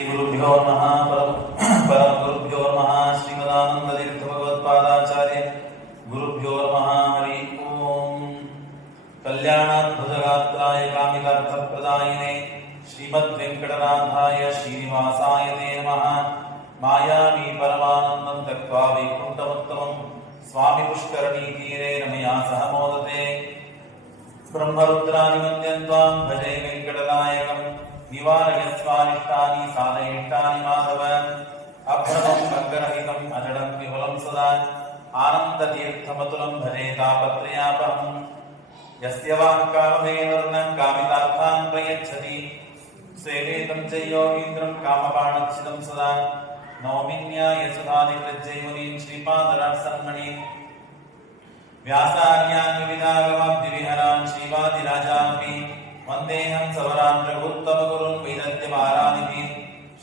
गुरुभ्यो नमः परम गुरुभ्यो नमः श्रीमदानंद तीर्थ भगवत्पादाचार्य गुरुभ्यो नमः हरि ओम कल्याणाद्भुतगात्राय कामितार्थप्रदायिने श्रीमद्वेंकटनाथाय श्रीनिवासाय ते नमः मायावी परमानन्दं त्यक्त्वा वैकुण्ठमुत्तमं स्वामी पुष्करणीतीरे रमया सह मोदते ब्रह्मरुद्राणि वन्द्यन्त्वां भजे वेङ्कटनायकम् निवारयस्वानिष्टानि साधयिष्टानि माधव अभ्रमं भङ्गरहितम् अजडं विमलं सदा आनन्दतीर्थमतुलं भजे तापत्रयापहम् यस्य वाक्कामधेनुर्न कामितार्थान् प्रयच्छति सेवेतं च योगीन्द्रं कामबाणच्छिदं सदा नौमिन्यायसुधादिकृज्जैमुनीं श्रीपादराट्सन्मणि व्यासार्यान् विविधागमाब्धिविहरान् श्रीवादिराजानपि वन्देऽहं सवरान् रघुत्तमगुरून् वैदग्ध्यवारानिधि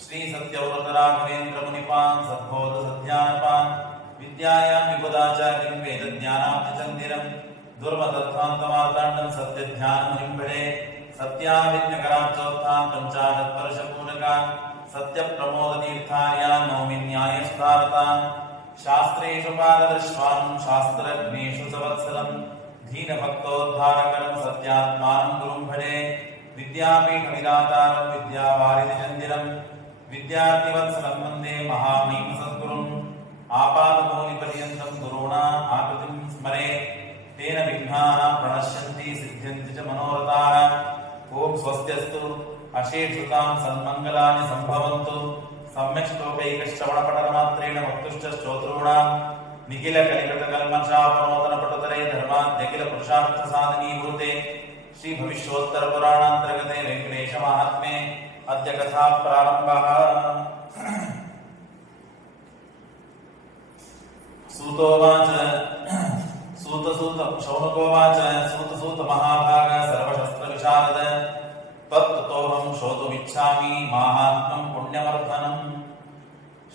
श्रीसत्यव्रतराघवेन्द्रमुनिपान् सद्बोधसध्यानपान् विद्यायां विबुधाचार्यं वेदज्ञानाब्धिचन्दिरं दुर्मतध्वान्तमार्ताण्डं सत्यध्यानमुनिं भजे सत्याविज्ञकराब्जोत्थान् पञ्चाशत्वर्षपूरकान् सत्यप्रमोदतीर्थार्यान् नौमिन्यायसुधारतान् शास्त्रेषु पारदर्श्वान् शास्त्रज्ञेषु सवत्सलं दीनभक्तोद्धारकरं सत्यात्मानं गुरुं भजे विद्यापीठविदातारं विद्यावारिधिचन्दिरं विद्यार्थिवत्सलं वन्दे महामहिं सद्गुरुम् आपादमौलिपर्यन्तं गुरूणाम् आकृतिं स्मरेत् तेन विघ्नाः प्रणश्यन्ति सिद्ध्यन्ति च मनोरथाः ॐ स्वस्त्यस्तु अशेषुतां सन्मङ्गलानि सम्भवन्तु सम्यक् श्लोकैकश्रवणपठनमात्रेण वक्तुश्चोतॄणां निखिलकलिकटकल्मषापनोदनपटुतरे धर्माद्यखिलपुरुषार्थसाधनीभूते श्रीभविष्योत्तरपुराणान्तर्गते वेङ्कटेशमाहात्म्ये अद्य कथा प्रारम्भः। सूतोवाच शौनकोवाच सूत महाभाग सर्वशस्त्रविशारद तत्ततोऽहं श्रोतुमिच्छामि माहात्म्यं पुण्यवर्धनम्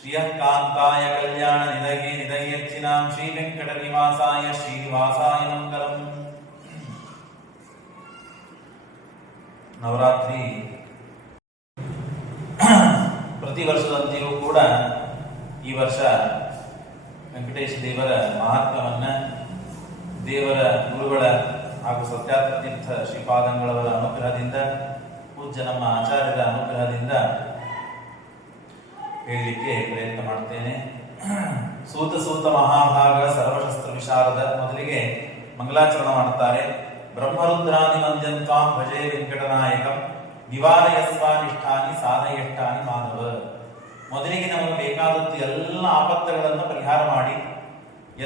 श्रियः कान्ताय कल्याण निधयेर्थिनां श्रीवेङ्कटनिवासाय श्रीनिवासाय मङ्गलम्। ನವರಾತ್ರಿ ಪ್ರತಿ ವರ್ಷದಂತೆಯೂ ಕೂಡ ಈ ವರ್ಷ ವೆಂಕಟೇಶ ದೇವರ ಮಹಾತ್ಮ್ಯವನ್ನ ದೇವರ ಗುರುಗಳ ಹಾಗೂ ಸತ್ಯಾತೀರ್ಥ ಶ್ರೀಪಾದಂಗಳವರ ಅನುಗ್ರಹದಿಂದ ಪೂಜ್ಯ ನಮ್ಮ ಆಚಾರ್ಯರ ಅನುಗ್ರಹದಿಂದ ಹೇಳಲಿಕ್ಕೆ ಪ್ರಯತ್ನ ಮಾಡ್ತೇನೆ. ಸೂತ ಮಹಾಭಾಗ ಸರ್ವಶಸ್ತ್ರ ವಿಶಾರದ ಮೊದಲಿಗೆ ಮಂಗಲಾಚರಣ ಮಾಡುತ್ತಾರೆ. ಬ್ರಹ್ಮರುದ್ರಾನಿ ವಂದ್ಯಂತ್ವಾಂ ಭಜೆ ವೆಂಕಟನಾಯಕಂ ನಿವಾರಯಸ್ವಾನಿಷ್ಠಾನಿ ಸಾಧಯಷ್ಟಾನಿ ಮಾಧವ. ಮೊದಲಿಗೆ ನಮಗೆ ಬೇಕಾದದ್ದು ಎಲ್ಲ ಆಪತ್ತುಗಳನ್ನು ಪರಿಹಾರ ಮಾಡಿ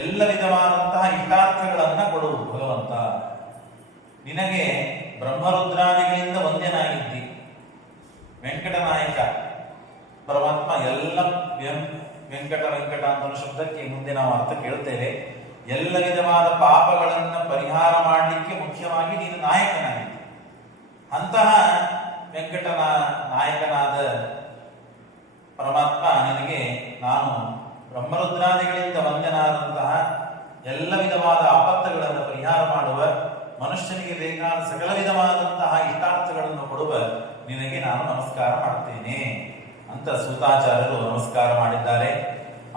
ಎಲ್ಲ ವಿಧವಾದಂತಹ ಇಷ್ಟಾರ್ಥಗಳನ್ನ ಕೊಡು ಭಗವಂತ. ನಿನಗೆ ಬ್ರಹ್ಮರುದ್ರಾದಿಗಳಿಂದ ವಂದ್ಯನಾಗಿದ್ದಿ ವೆಂಕಟನಾಯಕ ಪರಮಾತ್ಮ. ಎಲ್ಲ ವೆಂಕಟ ಅಂತ ಶಬ್ದಕ್ಕೆ ಮುಂದೆ ನಾವು ಅರ್ಥ ಕೇಳ್ತೇವೆ. ಎಲ್ಲ ವಿಧವಾದ ಪಾಪಗಳನ್ನು ಪರಿಹಾರ ಮಾಡಲಿಕ್ಕೆ ಮುಖ್ಯವಾಗಿ ನೀನು ನಾಯಕನಾಗಿದ್ದಿ. ಅಂತಹ ವೆಂಕಟನ ನಾಯಕನಾದ ಪರಮಾತ್ಮ ನಿನಗೆ ನಾನು ಬ್ರಹ್ಮರುದ್ರಾದಿಗಳಿಂದ ವಂದ್ಯನಾದಂತಹ ಎಲ್ಲ ವಿಧವಾದ ಆಪತ್ತುಗಳನ್ನು ಪರಿಹಾರ ಮಾಡುವ, ಮನುಷ್ಯನಿಗೆ ಬೇಕಾದ ಸಕಲ ವಿಧವಾದಂತಹ ಇಷ್ಟಾರ್ಥಗಳನ್ನು ಕೊಡುವ ನಿನಗೆ ನಾನು ನಮಸ್ಕಾರ ಮಾಡ್ತೇನೆ ಅಂತ ಸೂತಾಚಾರ್ಯರು ನಮಸ್ಕಾರ ಮಾಡಿದ್ದಾರೆ.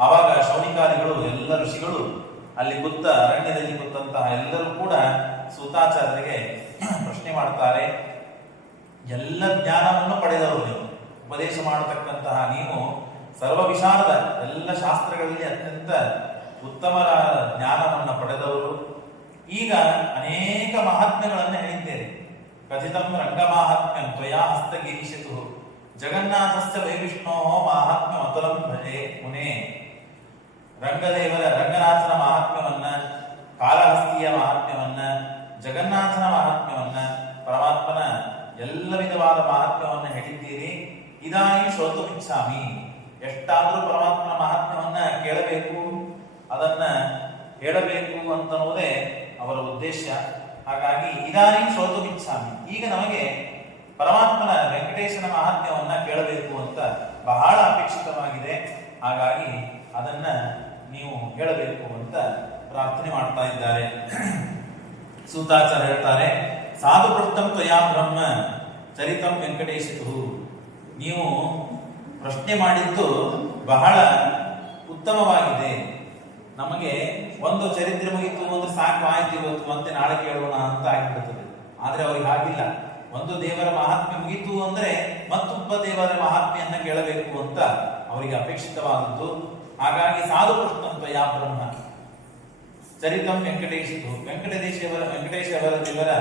ಆವಾಗ ಶೌನಿಕಾದಿಗಳು ಎಲ್ಲ ಋಷಿಗಳು ಅಲ್ಲಿ ಕೂತ ಅರಣ್ಯದಲ್ಲಿ ಕೂತಂತಹ ಎಲ್ಲರೂ ಕೂಡ ಸೂತಾಚಾರ್ಯರಿಗೆ ಪ್ರಶ್ನೆ ಮಾಡ್ತಾರೆ. ಎಲ್ಲ ಜ್ಞಾನವನ್ನು ಪಡೆದವರು ನೀವು, ಉಪದೇಶ ಮಾಡತಕ್ಕಂತಹ ನೀವು ಸರ್ವ ವಿಶಾರದ ಎಲ್ಲ ಶಾಸ್ತ್ರಗಳಲ್ಲಿ ಅತ್ಯಂತ ಉತ್ತಮರ ಜ್ಞಾನವನ್ನು ಪಡೆದವರು. ಈಗ ಅನೇಕ ಮಹಾತ್ಮ್ಯಗಳನ್ನು ಹೇಳಿದ್ದೇವೆ. ಕಥಿತಂ ರಂಗಮಾಹಾತ್ಮ್ಯಂ ತ್ವಯಾ ಹಸ್ತಗಿರಿಷತು ಜಗನ್ನಾಥಸ್ಯ ವೈವಿಷ್ಣೋ ಮಾಹಾತ್ಮ್ಯ ಅತುಲಂ ಭಜೆ ಮುನೇ. ರಂಗನಾಥನ ಮಹಾತ್ಮ್ಯವನ್ನ, ಕಾಳಹಸ್ತಿಯ ಮಹಾತ್ಮ್ಯವನ್ನ, ಜಗನ್ನಾಥನ ಮಹಾತ್ಮ್ಯವನ್ನ, ಪರಮಾತ್ಮನ ಎಲ್ಲ ವಿಧವಾದ ಮಹಾತ್ಮ್ಯವನ್ನ ಹೇಳಿದ್ದೀರಿ. ಇದಾನಿ ಶ್ರೋತುಮಿಚ್ಛಾಮಿ. ಎಷ್ಟಾದರೂ ಪರಮಾತ್ಮನ ಮಹಾತ್ಮ್ಯವನ್ನ ಕೇಳಬೇಕು, ಅದನ್ನ ಹೇಳಬೇಕು ಅಂತನ್ನುವುದೇ ಅವರ ಉದ್ದೇಶ. ಹಾಗಾಗಿ ಇದಾನಿ ಶ್ರೋತುಮಿಚ್ಛಾಮಿ, ಈಗ ನಮಗೆ ಪರಮಾತ್ಮನ ವೆಂಕಟೇಶನ ಮಹಾತ್ಮ್ಯವನ್ನ ಕೇಳಬೇಕು ಅಂತ ಬಹಳ ಅಪೇಕ್ಷಿತವಾಗಿದೆ. ಹಾಗಾಗಿ ಅದನ್ನ ನೀವು ಹೇಳಬೇಕು ಅಂತ ಪ್ರಾರ್ಥನೆ ಮಾಡ್ತಾ ಇದ್ದಾರೆ. ಸೂತಾಚಾರ್ಯ ಹೇಳ್ತಾರೆ, ಸಾಧು ಪೃಷ್ಟಂ ತ್ವಯಾ ಬ್ರಹ್ಮ ಚರಿತಂ ವೆಂಕಟೇಶಿತು. ನೀವು ಪ್ರಶ್ನೆ ಮಾಡಿದ್ದು ಬಹಳ ಉತ್ತಮವಾಗಿದೆ. ನಮಗೆ ಒಂದು ಚರಿತ್ರೆ ಮುಗಿತು ಅಂದ್ರೆ ಸಾಕು, ಆಯ್ತು ಇವತ್ತು ಮತ್ತೆ ನಾಳೆ ಕೇಳೋಣ ಅಂತ ಆಗಿಬಿಡುತ್ತದೆ. ಆದ್ರೆ ಅವ್ರಿಗೆ ಹಾಗಿಲ್ಲ. ಒಂದು ದೇವರ ಮಹಾತ್ಮೆ ಮುಗಿತು ಅಂದ್ರೆ ಮತ್ತೊಬ್ಬ ದೇವರ ಮಹಾತ್ಮೆಯನ್ನ ಕೇಳಬೇಕು ಅಂತ ಅವರಿಗೆ ಅಪೇಕ್ಷಿತವಾದದ್ದು. ಹಾಗಾಗಿ ಸಾಧು ಕೃಷ್ಣಂತ ಯಾ ಬ್ರಹ್ಮ ಚರಿತಂ ವೆಂಕಟೇಶಿತು, ವೆಂಕಟೇಶ ಅವರ ದೇವರ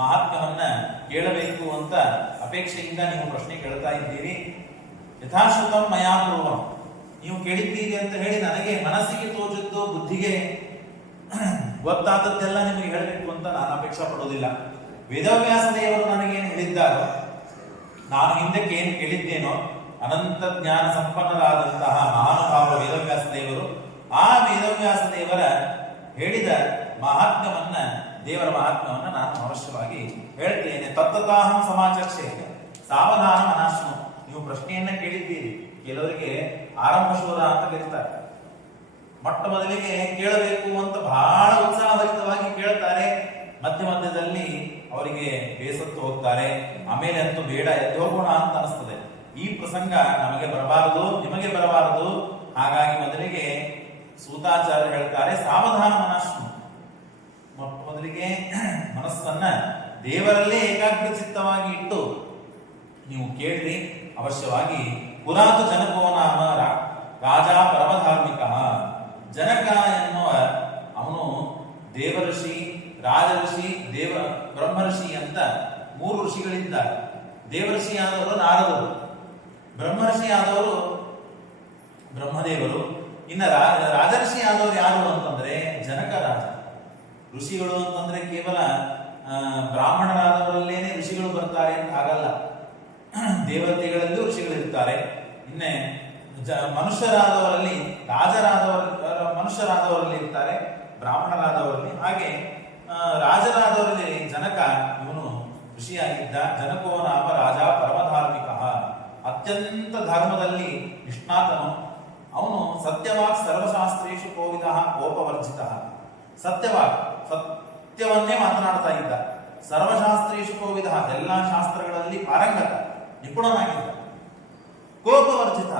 ಮಹಾತ್ಮವನ್ನ ಕೇಳಬೇಕು ಅಂತ ಅಪೇಕ್ಷೆಯಿಂದ ನೀವು ಪ್ರಶ್ನೆ ಕೇಳ್ತಾ ಇದ್ದೀರಿ. ಯಥಾಶ್ರುತಂ ಮಯಾ ಪೂರ್ವಂ, ನೀವು ಕೇಳಿದ್ದೀರಿ ಅಂತ ಹೇಳಿ ನನಗೆ ಮನಸ್ಸಿಗೆ ತೋಚಿದ್ದು ಬುದ್ಧಿಗೆ ಗೊತ್ತಾದದ್ದೆಲ್ಲ ನಿಮಗೆ ಹೇಳಬೇಕು ಅಂತ ನಾನು ಅಪೇಕ್ಷೆ ಪಡೋದಿಲ್ಲ. ವೇದವ್ಯಾಸ ದೇವರು ನನಗೇನು ಹೇಳಿದ್ದಾರೋ, ನಾನು ಹಿಂದಕ್ಕೆ ಏನು ಕೇಳಿದ್ದೇನೋ, ಅನಂತ ಜ್ಞಾನ ಸಂಪನ್ನರಾದಂತಹ ಮಹಾನುಭಾವ ವೇದವ್ಯಾಸ ದೇವರು, ಆ ವೇದವ್ಯಾಸ ದೇವರ ಹೇಳಿದ ಮಹಾತ್ಮ್ಯವನ್ನ, ದೇವರ ಮಹಾತ್ಮ್ಯವನ್ನ ನಾನು ಅವಶ್ಯವಾಗಿ ಹೇಳ್ತೇನೆ. ತತ್ತತಾಹಂ ಸಮಾಚಕ್ಷೆ ಸಾವಧಾನ ಮನಾಶ್ನು. ನೀವು ಪ್ರಶ್ನೆಯನ್ನ ಕೇಳಿದ್ದೀರಿ. ಕೆಲವರಿಗೆ ಆರಂಭ ಶೋಧ ಅಂತ ಕರೀತಾರೆ. ಮೊಟ್ಟ ಮೊದಲಿಗೆ ಕೇಳಬೇಕು ಅಂತ ಬಹಳ ಉತ್ಸಾಹಭರಿತವಾಗಿ ಕೇಳ್ತಾರೆ. ಮಧ್ಯದಲ್ಲಿ ಅವರಿಗೆ ಬೇಸತ್ತು ಹೋಗ್ತಾರೆ. ಆಮೇಲೆ ಅಂತೂ ಬೇಡ, ಎದ್ದು ಹೋಗೋಣ ಅಂತ ಅನಿಸ್ತದೆ. ಈ ಪ್ರಸಂಗ ನಮಗೆ ಬರಬಾರದು, ನಿಮಗೆ ಬರಬಾರದು. ಹಾಗಾಗಿ ಮೊದಲಿಗೆ ಸೂತಾಚಾರ್ಯ ಹೇಳ್ತಾರೆ, ಸಾವಧಾನ ಮನಸ್ಸು. ಮೊಟ್ಟ ಮೊದಲಿಗೆ ಮನಸ್ಸನ್ನ ದೇವರಲ್ಲೇ ಏಕಾಗ್ರ ಚಿತ್ತವಾಗಿ ಇಟ್ಟು ನೀವು ಕೇಳ್ರಿ ಅವಶ್ಯವಾಗಿ. ಪುರಾತು ಜನಕೋ ನಾಮ ರಾಜ ಪರಮಧಾರ್ಮಿಕ. ಜನಕ ಎನ್ನುವ ಅವನು ದೇವಋಷಿ, ರಾಜಋಷಿ, ಬ್ರಹ್ಮಋಷಿ ಅಂತ 3 ಋಷಿಗಳಿದ್ದಾರೆ. ದೇವಋಷಿ ಆದವರು ನಾರದರು, ಬ್ರಹ್ಮಋಷಿ ಆದವರು ಬ್ರಹ್ಮದೇವರು, ಇನ್ನು ರಾಜಋಷಿ ಆದವರು ಯಾರು ಅಂತಂದ್ರೆ ಜನಕ ರಾಜ. ಋಷಿಗಳು ಅಂತಂದ್ರೆ ಕೇವಲ ಬ್ರಾಹ್ಮಣರಾದವರಲ್ಲೇನೆ ಋಷಿಗಳು ಬರ್ತಾರೆ ಅಂತ ಆಗಲ್ಲ. ದೇವತೆಗಳಲ್ಲೂ ಋಷಿಗಳಿರ್ತಾರೆ. ಇನ್ನೇ ಮನುಷ್ಯರಾದವರಲ್ಲಿ ಮನುಷ್ಯರಾದವರಲ್ಲಿ ಇರ್ತಾರೆ, ಬ್ರಾಹ್ಮಣರಾದವರಲ್ಲಿ. ಹಾಗೆ ರಾಜರಾದವರಲ್ಲಿ ಜನಕ ಇವನು ಋಷಿಯಾಗಿದ್ದ. ಜನಕೋ ನಾಮ ರಾಜ ಪರಮಧಾರ್ಮಿಕ, ಅತ್ಯಂತ ಧರ್ಮದಲ್ಲಿ ನಿಷ್ಣಾತನು. ಅವನು ಸತ್ಯವಾಗ್ ಸರ್ವಶಾಸ್ತ್ರೇಷು ಕೋವಿದ ಕೋಪವರ್ಜಿತ. ಸತ್ಯವನ್ನೇ ಮಾತನಾಡ್ತಾ ಇದ್ದ. ಸರ್ವಶಾಸ್ತ್ರೇಷು ಕೋವಿದ, ಎಲ್ಲಾ ಶಾಸ್ತ್ರಗಳಲ್ಲಿ ಪಾರಂಗತ, ನಿಪುಣನಾಗಿದ್ದ. ಕೋಪವರ್ಜಿತ,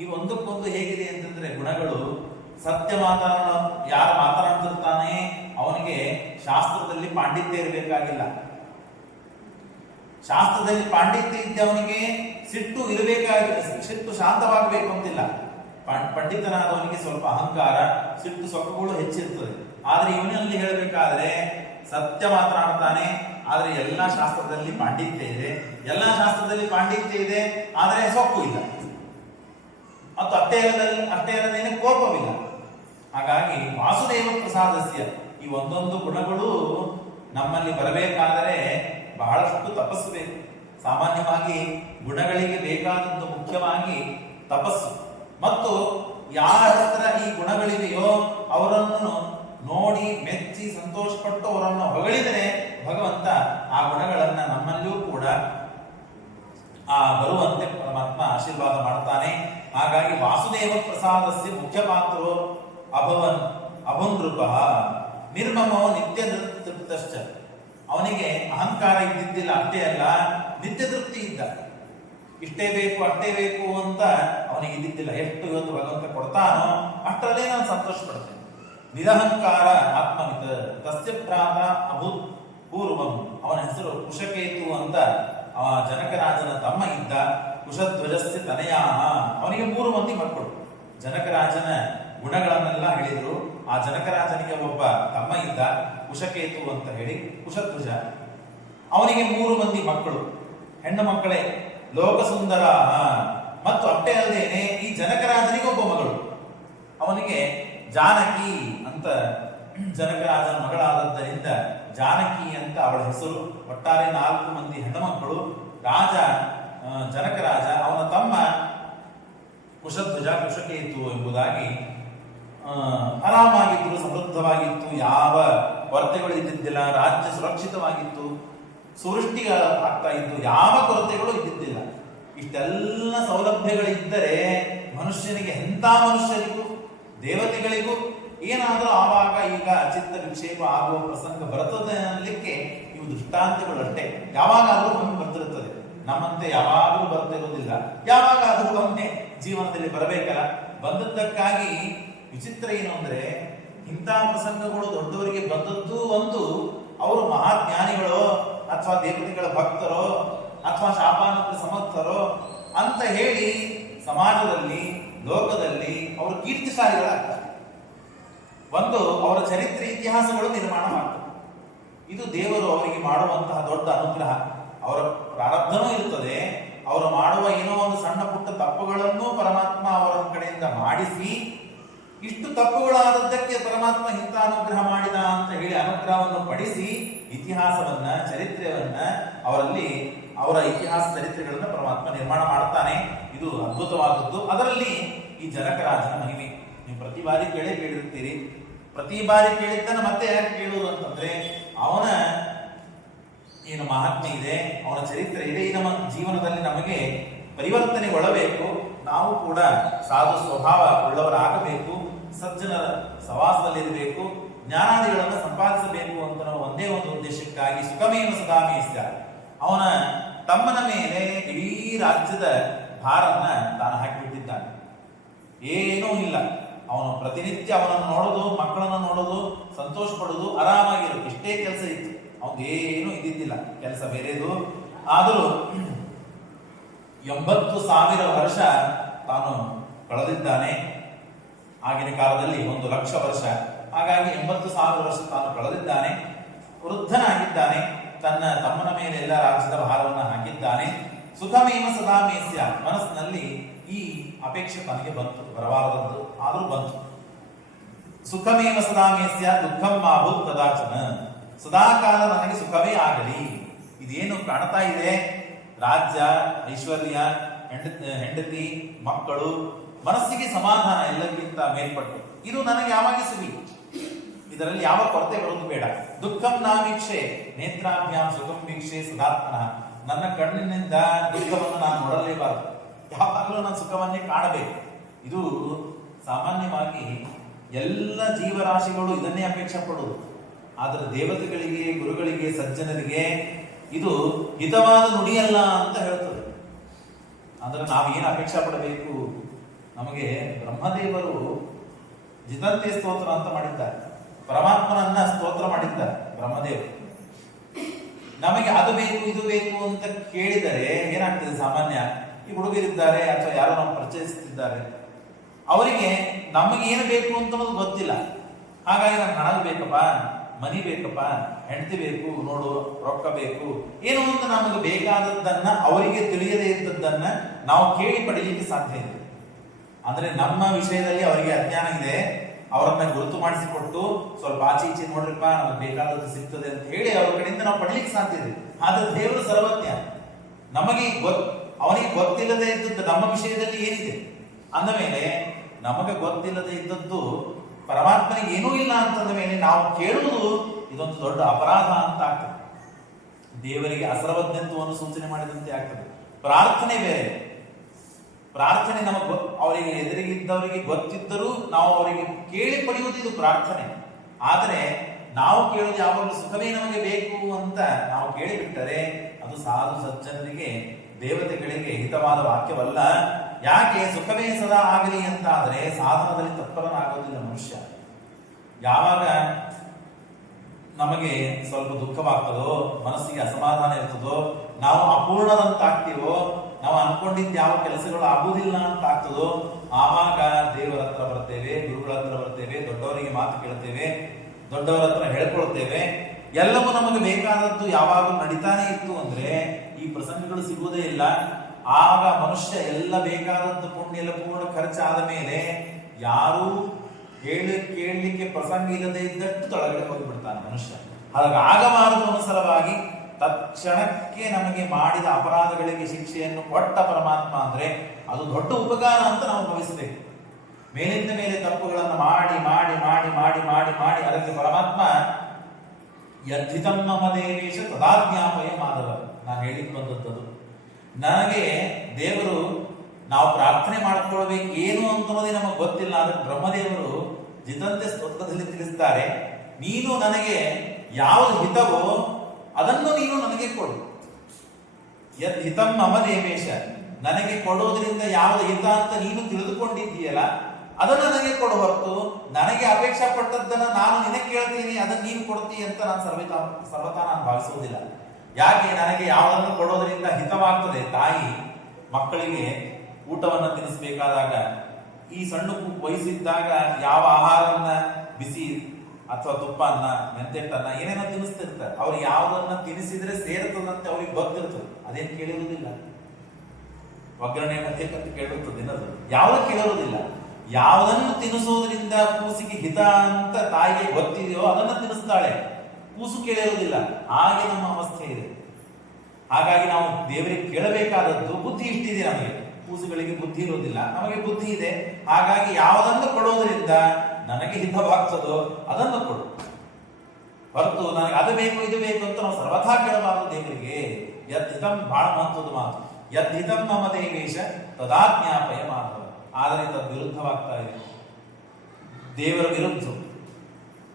ಈ ಒಂದಕ್ಕೊಂದು ಹೇಗಿದೆ ಅಂತಂದ್ರೆ ಗುಣಗಳು. ಸತ್ಯ ಯಾರು ಮಾತನಾಡ್ತಿರ್ತಾನೆ ಅವನಿಗೆ ಶಾಸ್ತ್ರದಲ್ಲಿ ಪಾಂಡಿತ್ಯ ಇರಬೇಕಾಗಿಲ್ಲ. ಶಾಸ್ತ್ರದಲ್ಲಿ ಪಾಂಡಿತ್ಯ ಇದ್ದವನಿಗೆ ಸಿಟ್ಟು ಇರಬೇಕಾಗಿಲ್ಲ, ಸಿಟ್ಟು ಶಾಂತವಾಗಬೇಕು ಅಂತಿಲ್ಲ. ಪಂಡಿತನಾದವನಿಗೆ ಸ್ವಲ್ಪ ಅಹಂಕಾರ, ಸಿಟ್ಟು ಸೊಕ್ಕಗಳು ಹೆಚ್ಚಿರ್ತದೆ. ಆದ್ರೆ ಇವನಲ್ಲಿ ಹೇಳಬೇಕಾದ್ರೆ ಸತ್ಯ ಮಾತನಾಡ್ತಾನೆ, ಆದ್ರೆ ಎಲ್ಲಾ ಶಾಸ್ತ್ರದಲ್ಲಿ ಪಾಂಡಿತ್ಯ ಇದೆ. ಎಲ್ಲಾ ಶಾಸ್ತ್ರದಲ್ಲಿ ಪಾಂಡಿತ್ಯ ಇದೆ, ಆದ್ರೆ ಸೊಕ್ಕು ಇಲ್ಲ. ಮತ್ತು ಅಷ್ಟೇ ಅಲ್ಲದೇನೆ ಕೋಪವಿಲ್ಲ. ಹಾಗಾಗಿ ವಾಸುದೇವ ಪ್ರಸಾದಸ್ಯ, ಈ ಒಂದೊಂದು ಗುಣಗಳು ನಮ್ಮಲ್ಲಿ ಬರಬೇಕಾದರೆ ಬಹಳಷ್ಟು ತಪಸ್ಸು ಬೇಕು. ಸಾಮಾನ್ಯವಾಗಿ ಗುಣಗಳಿಗೆ ಬೇಕಾದದ್ದು ಮುಖ್ಯವಾಗಿ ತಪಸ್ಸು. ಮತ್ತು ಯಾರ ಹತ್ರ ಈ ಗುಣಗಳಿವೆಯೋ ಅವರನ್ನು ನೋಡಿ ಮೆಚ್ಚಿ ಸಂತೋಷಪಟ್ಟು ಅವರನ್ನು ಹೊಗಳಿದರೆ ಭಗವಂತ ಆ ಗುಣಗಳನ್ನ ನಮ್ಮಲ್ಲಿಯೂ ಕೂಡ ಬರುವಂತೆ ಪರಮಾತ್ಮ ಆಶೀರ್ವಾದ ಮಾಡ್ತಾನೆ. ಹಾಗಾಗಿ ವಾಸುದೇವ ಪ್ರಸಾದಸ್ಯ ಮುಖ್ಯ ಪಾತ್ರೋ ಅಭುನೃಪ ನಿರ್ಮಮೋ ನಿತ್ಯ ತೃಪ್ತಶ್ಚ. ಅವನಿಗೆ ಅಹಂಕಾರ ಇದ್ದಿದ್ದಿಲ್ಲ, ಅಷ್ಟೇ ಅಲ್ಲ ನಿತ್ಯ ತೃಪ್ತಿ ಇದ್ದ. ಇಷ್ಟೇ ಬೇಕು ಅಷ್ಟೇ ಬೇಕು ಅಂತ ಅವನಿಗೆ ಇದ್ದಿದ್ದಿಲ್ಲ. ಎಷ್ಟು ಇವತ್ತು ಭಗವಂತ ಕೊಡ್ತಾನೋ ಅಷ್ಟರಲ್ಲೇ ನಾನು ಸಂತೋಷ ಪಡ್ತೇನೆ. ನಿರಹಂಕಾರ ಆತ್ಮವಿತ ತಸ್ಯ ಭ್ರಾತ ಅಭೂತ್ ಪೂರ್ವಂ. ಅವನ ಹೆಸರು ಕುಶಕೇತು ಅಂತ ಜನಕರಾಜನ ತಮ್ಮ ಇದ್ದ. ಕುಶಧ್ವಜಸ್ಯ ತನಯ, ಅವನಿಗೆ 3 ಮಂದಿ ಮಕ್ಕಳು. ಜನಕರಾಜನ ಗುಣಗಳನ್ನೆಲ್ಲ ಹೇಳಿದ್ರು. ಆ ಜನಕರಾಜನಿಗೆ ಒಬ್ಬ ತಮ್ಮ ಇದ್ದ, ಕುಶಕೇತು ಅಂತ ಹೇಳಿ, ಕುಶಧ್ವಜ. ಅವನಿಗೆ 3 ಮಂದಿ ಮಕ್ಕಳು, ಹೆಣ್ಣು ಮಕ್ಕಳೇ. ಲೋಕಸುಂದರ. ಮತ್ತು ಅಷ್ಟೇ ಅಲ್ಲದೇನೆ ಈ ಜನಕರಾಜನಿಗೆ ಒಬ್ಬ ಮಗಳು. ಅವನಿಗೆ ಜಾನಕಿ ಅಂತ, ಜನಕರಾಜನ ಮಗಳಾದದ್ದರಿಂದ ಜಾನಕಿ ಅಂತ ಅವಳ ಹೆಸರು. ಒಟ್ಟಾರೆ 4 ಮಂದಿ ಹೆಣ್ಣು ಮಕ್ಕಳು. ರಾಜ ಜನಕರಾಜ, ಅವನ ತಮ್ಮ ಕುಶಧ್ವಜ, ಕುಶಕೇತು ಎಂಬುದಾಗಿ ಆರಾಮಾಗಿದ್ರು, ಸಮೃದ್ಧವಾಗಿತ್ತು, ಯಾವ ಕೊರತೆಗಳು ಇದ್ದಿದ್ದಿಲ್ಲ. ರಾಜ್ಯ ಸುರಕ್ಷಿತವಾಗಿತ್ತು, ಸುವೃಷ್ಟಿ ಆಗ್ತಾ ಇತ್ತು, ಯಾವ ಕೊರತೆಗಳು ಇದ್ದಿದ್ದಿಲ್ಲ. ಇಷ್ಟೆಲ್ಲ ಸೌಲಭ್ಯಗಳಿದ್ದರೆ ಮನುಷ್ಯನಿಗೆ, ಎಂಥ ಮನುಷ್ಯರಿಗೂ ದೇವತೆಗಳಿಗೂ ಏನಾದರೂ ಆವಾಗ ಈಗ ಚಿತ್ತ ವಿಕ್ಷೇಪ ಆಗುವ ಪ್ರಸಂಗ ಬರುತ್ತದೆ ಅನ್ನಲಿಕ್ಕೆ ಇವು ದೃಷ್ಟಾಂತಗಳು ಅಷ್ಟೇ. ಯಾವಾಗಾದರೂ ಒಮ್ಮೆ ಬರ್ತಿರುತ್ತದೆ, ನಮ್ಮಂತೆ ಯಾವಾಗಲೂ ಬರ್ತಿರೋದಿಲ್ಲ. ಯಾವಾಗಾದರೂ ಒಮ್ಮೆ ಜೀವನದಲ್ಲಿ ಬರಬೇಕಲ್ಲ. ಬಂದದ್ದಕ್ಕಾಗಿ ವಿಚಿತ್ರ ಏನು ಅಂದ್ರೆ, ಇಂಥ ಪ್ರಸಂಗಗಳು ದೊಡ್ಡವರಿಗೆ ಬಂದದ್ದು ಒಂದು, ಅವರು ಮಹಾಜ್ಞಾನಿಗಳು ಅಥವಾ ದೇವತೆಗಳ ಭಕ್ತರೋ ಅಥವಾ ಶಾಪಾನಂದ ಸಮರ್ಥರೋ ಅಂತ ಹೇಳಿ ಸಮಾಜದಲ್ಲಿ ಲೋಕದಲ್ಲಿ ಅವರು ಕೀರ್ತಿಶಾಲಿಗಳಾಗ್ತಾರೆ. ಒಂದು ಅವರ ಚರಿತ್ರೆ ಇತಿಹಾಸಗಳು ನಿರ್ಮಾಣ ಮಾಡ್ತಾರೆ. ಇದು ದೇವರು ಅವರಿಗೆ ಮಾಡುವಂತಹ ದೊಡ್ಡ ಅನುಗ್ರಹ. ಅವರ ಪ್ರಾರಬ್ಧನೂ ಇರುತ್ತದೆ, ಅವರು ಮಾಡುವ ಏನೋ ಒಂದು ಸಣ್ಣ ಪುಟ್ಟ ತಪ್ಪುಗಳನ್ನು ಪರಮಾತ್ಮ ಅವರ ಕಡೆಯಿಂದ ಮಾಡಿಸಿ, ಇಷ್ಟು ತಪ್ಪುಗಳಾದದ್ದಕ್ಕೆ ಪರಮಾತ್ಮ ಇಂಥ ಅನುಗ್ರಹ ಮಾಡಿದ ಅಂತ ಹೇಳಿ ಅನುಗ್ರಹವನ್ನು ಪಡಿಸಿ ಇತಿಹಾಸವನ್ನ ಚರಿತ್ರೆಯನ್ನ ಅವರಲ್ಲಿ ಅವರ ಇತಿಹಾಸ ಚರಿತ್ರೆಗಳನ್ನ ಪರಮಾತ್ಮ ನಿರ್ಮಾಣ ಮಾಡುತ್ತಾನೆ. ಇದು ಅದ್ಭುತವಾದದ್ದು. ಅದರಲ್ಲಿ ಈ ಜನಕರಾಜನ ಮಹಿಮೆ ನೀವು ಪ್ರತಿ ಬಾರಿ ಕೇಳಿರ್ತೀರಿ. ಪ್ರತಿ ಬಾರಿ ಕೇಳಿದ್ದನ್ನ ಮತ್ತೆ ಯಾಕೆ ಕೇಳುವುದು ಅಂತಂದ್ರೆ, ಅವನ ಏನು ಮಹಾತ್ಮೆ ಇದೆ, ಅವನ ಚರಿತ್ರೆ ಇದೆ, ಈ ನಮ್ಮ ಜೀವನದಲ್ಲಿ ನಮಗೆ ಪರಿವರ್ತನೆಗೊಳ್ಳಬೇಕು. ನಾವು ಕೂಡ ಸಾಧು ಸ್ವಭಾವ ಉಳ್ಳವರಾಗಬೇಕು, ಸಜ್ಜನರ ಸವಾಸದಲ್ಲಿರಬೇಕು, ಜ್ಞಾನಾದಿಗಳನ್ನು ಸಂಪಾದಿಸಬೇಕು ಅಂತ ನಾವು ಒಂದೇ ಒಂದು ಉದ್ದೇಶಕ್ಕಾಗಿ ಸುಖಮೇವ ಸದಾಮೇಸ್ಯ ಅವನ ತಮ್ಮನ ಮೇಲೆ ಇಡೀ ರಾಜ್ಯದ ಭಾರನ್ನ ತಾನು ಹಾಕಿಬಿಟ್ಟಿದ್ದಾನೆ. ಏನೂ ಇಲ್ಲ, ಅವನು ಪ್ರತಿನಿತ್ಯ ಅವನನ್ನು ನೋಡೋದು, ಮಕ್ಕಳನ್ನು ನೋಡೋದು, ಸಂತೋಷ ಪಡೋದು, ಆರಾಮಾಗಿರೋದು, ಇಷ್ಟೇ ಕೆಲಸ ಇತ್ತು. ಅವನಿಗೇನು ಇದ್ದಿದ್ದಿಲ್ಲ ಕೆಲಸ ಬೇರೆದು. ಆದರೂ 80,000 ವರ್ಷ ತಾನು ಕಳೆದಿದ್ದಾನೆ. ಆಗಿನ ಕಾಲದಲ್ಲಿ 1,00,000 ವರ್ಷ, ಹಾಗಾಗಿ 80,000 ವರ್ಷ ತಾನು ಕಳೆದಿದ್ದಾನೆ. ವೃದ್ಧನಾಗಿದ್ದಾನೆ, ತನ್ನ ತಮ್ಮನ ಮೇಲೆ ಎಲ್ಲ ರಾಜ್ಯದ ಭಾರವನ್ನು ಹಾಕಿದ್ದಾನೆ. ಸುಖಮೇವ ಸದಾಮೇಸ್ಯ, ಮನಸ್ಸಿನಲ್ಲಿ ಈ ಅಪೇಕ್ಷೆ ತನಗೆ ಬಂತು, ಬರಬಾರದದ್ದು ಆದರೂ ಬಂತು. ಸುಖಮೇವ ಸದಾಮೇಸ್ಯ ದುಃಖಂ ಮಾಭೂತ್ ಕದಾಚನ, ಸದಾಕಾಲ ನನಗೆ ಸುಖವೇ ಆಗಲಿ. ಇದೇನು ಕಾಣ್ತಾ ಇದೆ, ರಾಜ್ಯ, ಐಶ್ವರ್ಯ, ಹೆಂಡತಿ, ಮಕ್ಕಳು, ಮನಸ್ಸಿಗೆ ಸಮಾಧಾನ ಎಲ್ಲಕ್ಕಿಂತ ಮೇಲ್ಪಟ್ಟು ಇದು ನನಗೆ ಯಾವಾಗ ಸಿಗಲಿ, ಇದರಲ್ಲಿ ಯಾವ ಕೊರತೆ ಬರೋದು ಬೇಡ. ದುಃಖಂ ನಾವೀಕ್ಷೆ ನೇತ್ರಾಭ್ಯಾಂ ಸುಖಂ ವೀಕ್ಷೆ ಸದಾತ್ಮನ, ನನ್ನ ಕಣ್ಣಿನಿಂದ ದುಃಖವನ್ನು ನಾನು ನೋಡಲೇಬಾರದು, ಯಾವಾಗಲೂ ನಾನು ಸುಖವನ್ನೇ ಕಾಣಬೇಕು. ಇದು ಸಾಮಾನ್ಯವಾಗಿ ಎಲ್ಲ ಜೀವರಾಶಿಗಳು ಇದನ್ನೇ ಅಪೇಕ್ಷೆ ಪಡುವುದು. ಆದರೆ ದೇವತೆಗಳಿಗೆ, ಗುರುಗಳಿಗೆ, ಸಜ್ಜನರಿಗೆ ಇದು ಹಿತವಾದ ನುಡಿಯಲ್ಲ ಅಂತ ಹೇಳ್ತದೆ. ಅಂದ್ರೆ ನಾವೇನು ಅಪೇಕ್ಷೆ ಪಡಬೇಕು? ನಮಗೆ ಬ್ರಹ್ಮದೇವರು ಜಿತಂತೆ ಸ್ತೋತ್ರ ಅಂತ ಮಾಡಿದ್ದಾರೆ, ಪರಮಾತ್ಮನನ್ನ ಸ್ತೋತ್ರ ಮಾಡಿದ್ದಾರೆ ಬ್ರಹ್ಮದೇವರು. ನಮಗೆ ಅದು ಬೇಕು ಇದು ಬೇಕು ಅಂತ ಕೇಳಿದರೆ ಏನಾಗ್ತದೆ? ಸಾಮಾನ್ಯ ಈ ಹುಡುಗರಿದ್ದಾರೆ ಅಥವಾ ಯಾರೋ ನಾವು ಪರಿಚಯಿಸುತ್ತಿದ್ದಾರೆ, ಅವರಿಗೆ ನಮಗೆ ಏನು ಬೇಕು ಅಂತ ಗೊತ್ತಿಲ್ಲ. ಹಾಗಾಗಿ ನಮ್ಗೆ ಹಣ ಬೇಕಪ್ಪ, ಮನಿ ಬೇಕಪ್ಪ, ಹೆಂಡತಿ ಬೇಕು, ನೋಡು ರೊಕ್ಕ ಬೇಕು, ಏನು ಅಂತ ನಮಗೆ ಬೇಕಾದದ್ದನ್ನ ಅವರಿಗೆ ತಿಳಿಯದೇ ಇದ್ದದ್ದನ್ನ ನಾವು ಕೇಳಿ ಪಡೀಲಿಕ್ಕೆ ಸಾಧ್ಯ ಇದೆ. ಅಂದ್ರೆ ನಮ್ಮ ವಿಷಯದಲ್ಲಿ ಅವರಿಗೆ ಅಜ್ಞಾನ ಇದೆ, ಅವರನ್ನ ಗುರುತು ಮಾಡಿಸಿಕೊಟ್ಟು ಸ್ವಲ್ಪ ಆಚೆ ಈಚೆ ನೋಡ್ರಿಪ್ಪ ನಮಗೆ ಬೇಕಾದದ್ದು ಸಿಗ್ತದೆ ಅಂತ ಹೇಳಿ ಅವ್ರ ಕಡೆಯಿಂದ ನಾವು ಪಡೀಲಿಕ್ಕೆ ಸಾಧ್ಯ ಇದೆ. ಆದ್ರೆ ದೇವರು ಸರ್ವಜ್ಞ, ನಮಗೆ ಅವನಿಗೆ ಗೊತ್ತಿಲ್ಲದೆ ಇದ್ದದ್ದು ನಮ್ಮ ವಿಷಯದಲ್ಲಿ ಏನಿದೆ ಅಂದ ಮೇಲೆ, ನಮಗೆ ಗೊತ್ತಿಲ್ಲದೆ ಇದ್ದದ್ದು ಪರಮಾತ್ಮನಿಗೆ ಏನೂ ಇಲ್ಲ ಅಂತಂದ ಮೇಲೆ ನಾವು ಕೇಳುವುದು ಇದೊಂದು ದೊಡ್ಡ ಅಪರಾಧ ಅಂತ ಆಗ್ತದೆ. ದೇವರಿಗೆ ಅಸರ್ವಜ್ಞತ್ವವನ್ನು ಸೂಚನೆ ಮಾಡಿದಂತೆ ಆಗ್ತದೆ. ಪ್ರಾರ್ಥನೆ ಬೇರೆ, ಪ್ರಾರ್ಥನೆ ನಮಗೆ ಅವರಿಗೆ ಎದುರಿಗಿದ್ದವರಿಗೆ ಗೊತ್ತಿದ್ದರೂ ನಾವು ಅವರಿಗೆ ಕೇಳಿ ಪಡೆಯುವುದು ಇದು ಪ್ರಾರ್ಥನೆ. ಆದರೆ ನಾವು ಕೇಳುವುದು ಯಾವಾಗಲೂ ಸುಖವೇ ನಮಗೆ ಬೇಕು ಅಂತ ನಾವು ಕೇಳಿಬಿಟ್ಟರೆ ಅದು ಸಾಧು ಸಜ್ಜನರಿಗೆ, ದೇವತೆಗಳಿಗೆ ಹಿತವಾದ ವಾಕ್ಯವಲ್ಲ. ಯಾಕೆ? ಸುಖವೇ ಸದಾ ಆಗಲಿ ಅಂತ ಆದರೆ ಸಾಧನದಲ್ಲಿ ತತ್ಪರನಾಗೋದಿಲ್ಲ ಮನುಷ್ಯ. ಯಾವಾಗ ನಮಗೆ ಸ್ವಲ್ಪ ದುಃಖವಾಗ್ತದೋ, ಮನಸ್ಸಿಗೆ ಅಸಮಾಧಾನ ಇರ್ತದೋ, ನಾವು ಅಪೂರ್ಣದಂತಾಗ್ತೀವೋ, ನಾವು ಅನ್ಕೊಂಡಿದ್ದ ಯಾವ ಕೆಲಸಗಳು ಆಗುವುದಿಲ್ಲ ಅಂತ ಆಗ್ತದೋ, ಆವಾಗ ದೇವರ ಹತ್ರ ಬರ್ತೇವೆ, ಗುರುಗಳ ಹತ್ರ ಬರ್ತೇವೆ, ದೊಡ್ಡವರಿಗೆ ಮಾತು ಕೇಳ್ತೇವೆ, ದೊಡ್ಡವರ ಹತ್ರ ಹೇಳ್ಕೊಳ್ತೇವೆ. ಎಲ್ಲವೂ ನಮಗೆ ಬೇಕಾದದ್ದು ಯಾವಾಗಲೂ ನಡೀತಾನೆ ಇತ್ತು ಅಂದ್ರೆ ಈ ಪ್ರಸಂಗಗಳು ಸಿಗುವುದೇ ಇಲ್ಲ. ಆಗ ಮನುಷ್ಯ ಎಲ್ಲ ಬೇಕಾದದ್ದು ಪುಣ್ಯ ಎಲ್ಲ ಪೂರ್ಣ ಖರ್ಚಾದ ಮೇಲೆ ಯಾರೂ ಕೇಳಲಿಕ್ಕೆ ಪ್ರಸಂಗ ಇಲ್ಲದೆ ಇದ್ದಷ್ಟು ತೊಳಗಡೆ ಹೋಗಿಬಿಡ್ತಾನೆ ಮನುಷ್ಯ. ಹಾಗಾಗಬಾರದು ಅನುಸರವಾಗಿ ತಕ್ಷಣಕ್ಕೆ ನಮಗೆ ಮಾಡಿದ ಅಪರಾಧಗಳಿಗೆ ಶಿಕ್ಷೆಯನ್ನು ಕೊಟ್ಟ ಪರಮಾತ್ಮ ಅಂದ್ರೆ ಅದು ದೊಡ್ಡ ಉಪಕಾರ ಅಂತ ನಾವು ಭಾವಿಸಬೇಕು. ಮೇಲಿಂದ ಮೇಲೆ ತಪ್ಪುಗಳನ್ನು ಮಾಡಿ ಮಾಡಿ ಮಾಡಿ ಮಾಡಿ ಮಾಡಿ ಮಾಡಿ ಅದಕ್ಕೆ ಪರಮಾತ್ಮ ಯದ್ಧಿತಂ ಮಮ ದೇವೇಶ ತದಾಜ್ಞಾಪಯ ಮಾಧವ, ನಾನು ಹೇಳಿದ್ ಬಂದದ್ದು. ನನಗೆ ದೇವರು ನಾವು ಪ್ರಾರ್ಥನೆ ಮಾಡ್ಕೊಳ್ಬೇಕು ಏನು ಅಂತನ್ನೋದೇ ನಮಗೆ ಗೊತ್ತಿಲ್ಲ. ಆದ್ರೆ ಬ್ರಹ್ಮದೇವರು ಜಿತಂತೆ ಸ್ತೋತ್ರದಲ್ಲಿ ತಿಳಿಸ್ತಾರೆ, ನೀನು ನನಗೆ ಯಾವುದು ಹಿತವೋ ಅದನ್ನು ನೀನು ನನಗೆ ಕೊಡು. ಯದ್ ಹಿತಂ ಮಮ ದೇವೇಶ, ನನಗೆ ಕೊಡೋದ್ರಿಂದ ಯಾವುದು ಹಿತ ಅಂತ ನೀನು ತಿಳಿದುಕೊಂಡಿದ್ದೀಯಲ್ಲ ಅದನ್ನು ನನಗೆ ಕೊಡು ಹೊರತು ನನಗೆ ಅಪೇಕ್ಷೆ ಪಟ್ಟದ್ದನ್ನ ನಾನು ನಿನಗೆ ಕೇಳ್ತೀನಿ ಅದನ್ನ ನೀನು ಕೊಡ್ತೀಯ ಅಂತ ನಾನು ಸರ್ವತಾ ನಾನು ಭಾವಿಸುವುದಿಲ್ಲ. ಯಾಕೆ ನನಗೆ ಯಾವುದನ್ನು ಕೊಡೋದ್ರಿಂದ ಹಿತವಾಗ್ತದೆ. ತಾಯಿ ಮಕ್ಕಳಿಗೆ ಊಟವನ್ನು ತಿನ್ನಿಸಬೇಕಾದಾಗ ಈ ಸಣ್ಣ ವಯಸ್ಸಿದ್ದಾಗ ಯಾವ ಆಹಾರವನ್ನ ಬಿಸಿ ಅಥವಾ ತುಪ್ಪನ್ನ ಮೆಂತೆಟ್ಟನ್ನ ಏನೇನೋ ತಿನ್ನಿಸ್ತಿರ್ತಾರೆ. ಅವ್ರು ಯಾವುದನ್ನ ತಿನ್ನಿಸಿದ್ರೆ ಸೇರುತ್ತದಂತೆ ಅವ್ರಿಗೆ ಗೊತ್ತಿರ್ತದೆ, ಅದೇನು ಕೇಳಿರುವುದಿಲ್ಲ. ಒಗ್ಗರಣೆ ಮತ್ತೆ ಕೇಳಿರುತ್ತದೆ ಏನದು ಯಾವುದು ಕೇಳಿರುವುದಿಲ್ಲ. ಯಾವುದನ್ನು ತಿನ್ನಿಸೋದ್ರಿಂದ ಕೂಸಿಗೆ ಹಿತ ಅಂತ ತಾಯಿಗೆ ಗೊತ್ತಿದೆಯೋ ಅದನ್ನು ತಿನ್ನಿಸ್ತಾಳೆ, ಕೂಸು ಕೇಳಿರುವುದಿಲ್ಲ. ಹಾಗೆ ನಮ್ಮ ಅವಸ್ಥೆ ಇದೆ. ಹಾಗಾಗಿ ನಾವು ದೇವರಿಗೆ ಕೇಳಬೇಕಾದದ್ದು ಬುದ್ಧಿ ಇಷ್ಟಿದೆ. ನಮಗೆ ಕೂಸುಗಳಿಗೆ ಬುದ್ಧಿ ಇರುವುದಿಲ್ಲ, ನಮಗೆ ಬುದ್ಧಿ ಇದೆ. ಹಾಗಾಗಿ ಯಾವುದನ್ನು ಕೊಡೋದ್ರಿಂದ ನನಗೆ ಹಿತವಾಗ್ತದೋ ಅದನ್ನು ಕೊಡು ಹೊರತು ನನಗೆ ಅದು ಬೇಕು ಇದು ಬೇಕು ಅಂತ ನಾವು ಸರ್ವಥಾ ಕೇಳಬಾರದು ದೇವರಿಗೆ. ಯದ್ಹಿತಂ ಬಹಳ ಮಹತ್ವದ ಮಾತು. ಯದ್ಹಿತಂ ಮಮ ದೇವೇಶ ತದಾಜ್ಞಾಪಯ ಮಾಧವ. ಆದರೆ ವಿರುದ್ಧವಾಗ್ತಾ ಇದೆ. ದೇವರ ವಿರುದ್ಧ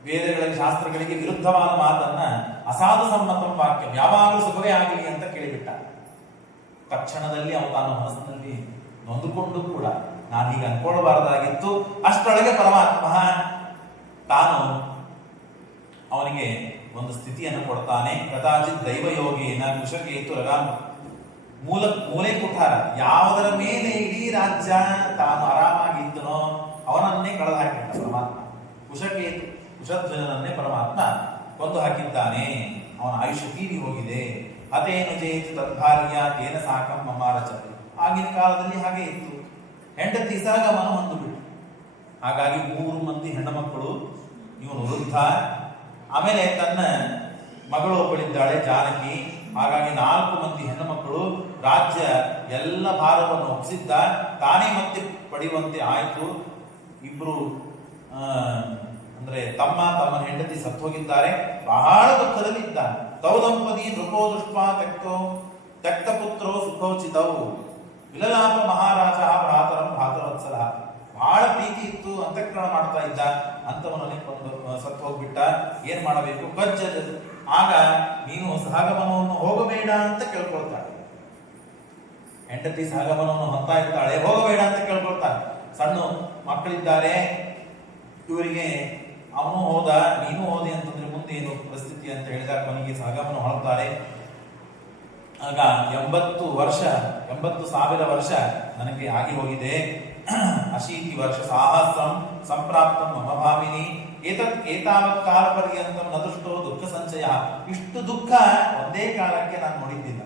ವೇದಗಳಿಗೆ ಶಾಸ್ತ್ರಗಳಿಗೆ ವಿರುದ್ಧವಾದ ಮಾತನ್ನ ಅಸಾಧು ಸಮ್ಮತ ವಾಕ್ಯ ಯಾವಾಗಲೂ ಸುಖವೇ ಆಗಲಿ ಅಂತ ಕೇಳಿಬಿಟ್ಟ. ತಕ್ಷಣದಲ್ಲಿ ಅವನು ತಾನು ಮನಸ್ಸಿನಲ್ಲಿ ನೊಂದುಕೊಂಡು ಕೂಡ ನಾನು ಹೀಗೆ ಅನ್ಕೊಳ್ಬಾರದಾಗಿತ್ತು. ಅಷ್ಟರೊಳಗೆ ಪರಮಾತ್ಮ ತಾನು ಅವನಿಗೆ ಒಂದು ಸ್ಥಿತಿಯನ್ನು ಕೊಡ್ತಾನೆ. ಕದಾಚಿತ್ ದೈವಯೋಗೇನ ಕುಶಕೇತು ರಗಾಮ ಮೂಲೆ ಕುಠಾರ. ಯಾವುದರ ಮೇಲೆ ಇಡೀ ರಾಜ್ಯ ತಾನು ಆರಾಮಾಗಿದ್ದನೋ ಅವನನ್ನೇ ಕಳೆದು ಹಾಕಿದ್ದ ಪರಮಾತ್ಮ. ಕುಶಧ್ವಜನನ್ನೇ ಪರಮಾತ್ಮ ಕೊಂದು ಹಾಕಿದ್ದಾನೆ. ಅವನ ಆಯುಷ್ಯ ತೀರಿ ಹೋಗಿದೆ. ಅತೇನು ಜೇತು ತದ್ಭಾರ್ಯ ತೇನ ಸಾಕಂ ಮಮಾರಚತೆ. ಆಗಿನ ಕಾಲದಲ್ಲಿ ಹಾಗೆ ಇತ್ತು. ಹೆಂಡತಿ ಸಹಗಮನ ಹೊಂದು ಬಿಟ್ಟು, ಹಾಗಾಗಿ 3 ಮಂದಿ ಹೆಣ್ಣು ಮಕ್ಕಳು, ಇವನು ವೃದ್ಧ. ಆಮೇಲೆ ತನ್ನ ಮಗಳು ಒಬ್ಬಳಿದ್ದಾಳೆ ಜಾನಕಿ. ಹಾಗಾಗಿ 4 ಮಂದಿ ಹೆಣ್ಣು ಮಕ್ಕಳು. ರಾಜ್ಯ ಎಲ್ಲ ಭಾರವನ್ನು ಒಪ್ಪಿಸಿದ್ದ, ತಾನೇ ಮತ್ತೆ ಪಡೆಯುವಂತೆ ಆಯಿತು. ಇಬ್ರು ಅಂದ್ರೆ ತಮ್ಮನ ಹೆಂಡತಿ ಸತ್ತು ಹೋಗಿದ್ದಾರೆ. ಬಹಳ ದುಃಖದಲ್ಲಿ ಇದ್ದಾನೆ. ತೌ ದಂಪತಿ ನೃಪೋ ದುಷ್ಪ ತ್ಯಕ್ತ ಪುತ್ರೋ ಸುಖೋಚಿತವು ವಿಲಲಾಪ ಮಹಾರಾಜ ಭ್ರಾತರಂ ಭಾತವತ್ಸಲ. ಬಹಳ ಪ್ರೀತಿ ಇತ್ತು, ಅಂತಃಕರಣ ಮಾಡ್ತಾ ಇದ್ದ. ಅಂತವನಲ್ಲಿ ಸತ್ತು ಹೋಗ್ಬಿಟ್ಟ. ಏನ್ ಮಾಡಬೇಕು? ಕಜ್ಜದು. ಆಗ ನೀನು ಸಹಗಮನವನ್ನು ಹೋಗಬೇಡ ಅಂತ ಕೇಳ್ಕೊಳ್ತಾಳೆ. ಹೆಂಡತಿ ಸಹಗಮನವನ್ನು ಹೊಂತಾ ಇರ್ತಾಳೆ, ಹೋಗಬೇಡ ಅಂತ ಕೇಳ್ಕೊಳ್ತಾಳೆ. ಸಣ್ಣ ಮಕ್ಕಳಿದ್ದಾರೆ ಇವರಿಗೆ. ಅವನು ಹೋದ, ನೀನು ಹೋದೆ ಅಂತಂದ್ರೆ ಮುಂದೆ ಏನು ಪರಿಸ್ಥಿತಿ ಅಂತ ಹೇಳಿದಾಗ ಕೊನೆಗೆ ಸಹಗಮನ ಹೊರಡ್ತಾರೆ. ಆಗ 80,000 ವರ್ಷ ನನಗೆ ಆಗಿ ಹೋಗಿದೆ. 80 ವರ್ಷ ಸಾಹಸಂ ಸಂಪ್ರಾಪ್ತಂ ಮಮ ಭಾವಿನಿ ಏತಾವತ್ ಕಾಲ ಪರ್ಯಂತಂ ನದುಷ್ಟೋ ದುಃಖ ಸಂಚಯ. ಇಷ್ಟು ದುಃಖ ಒಂದೇ ಕಾಲಕ್ಕೆ ನಾನು ನೋಡಿದ್ದಿಲ್ಲ.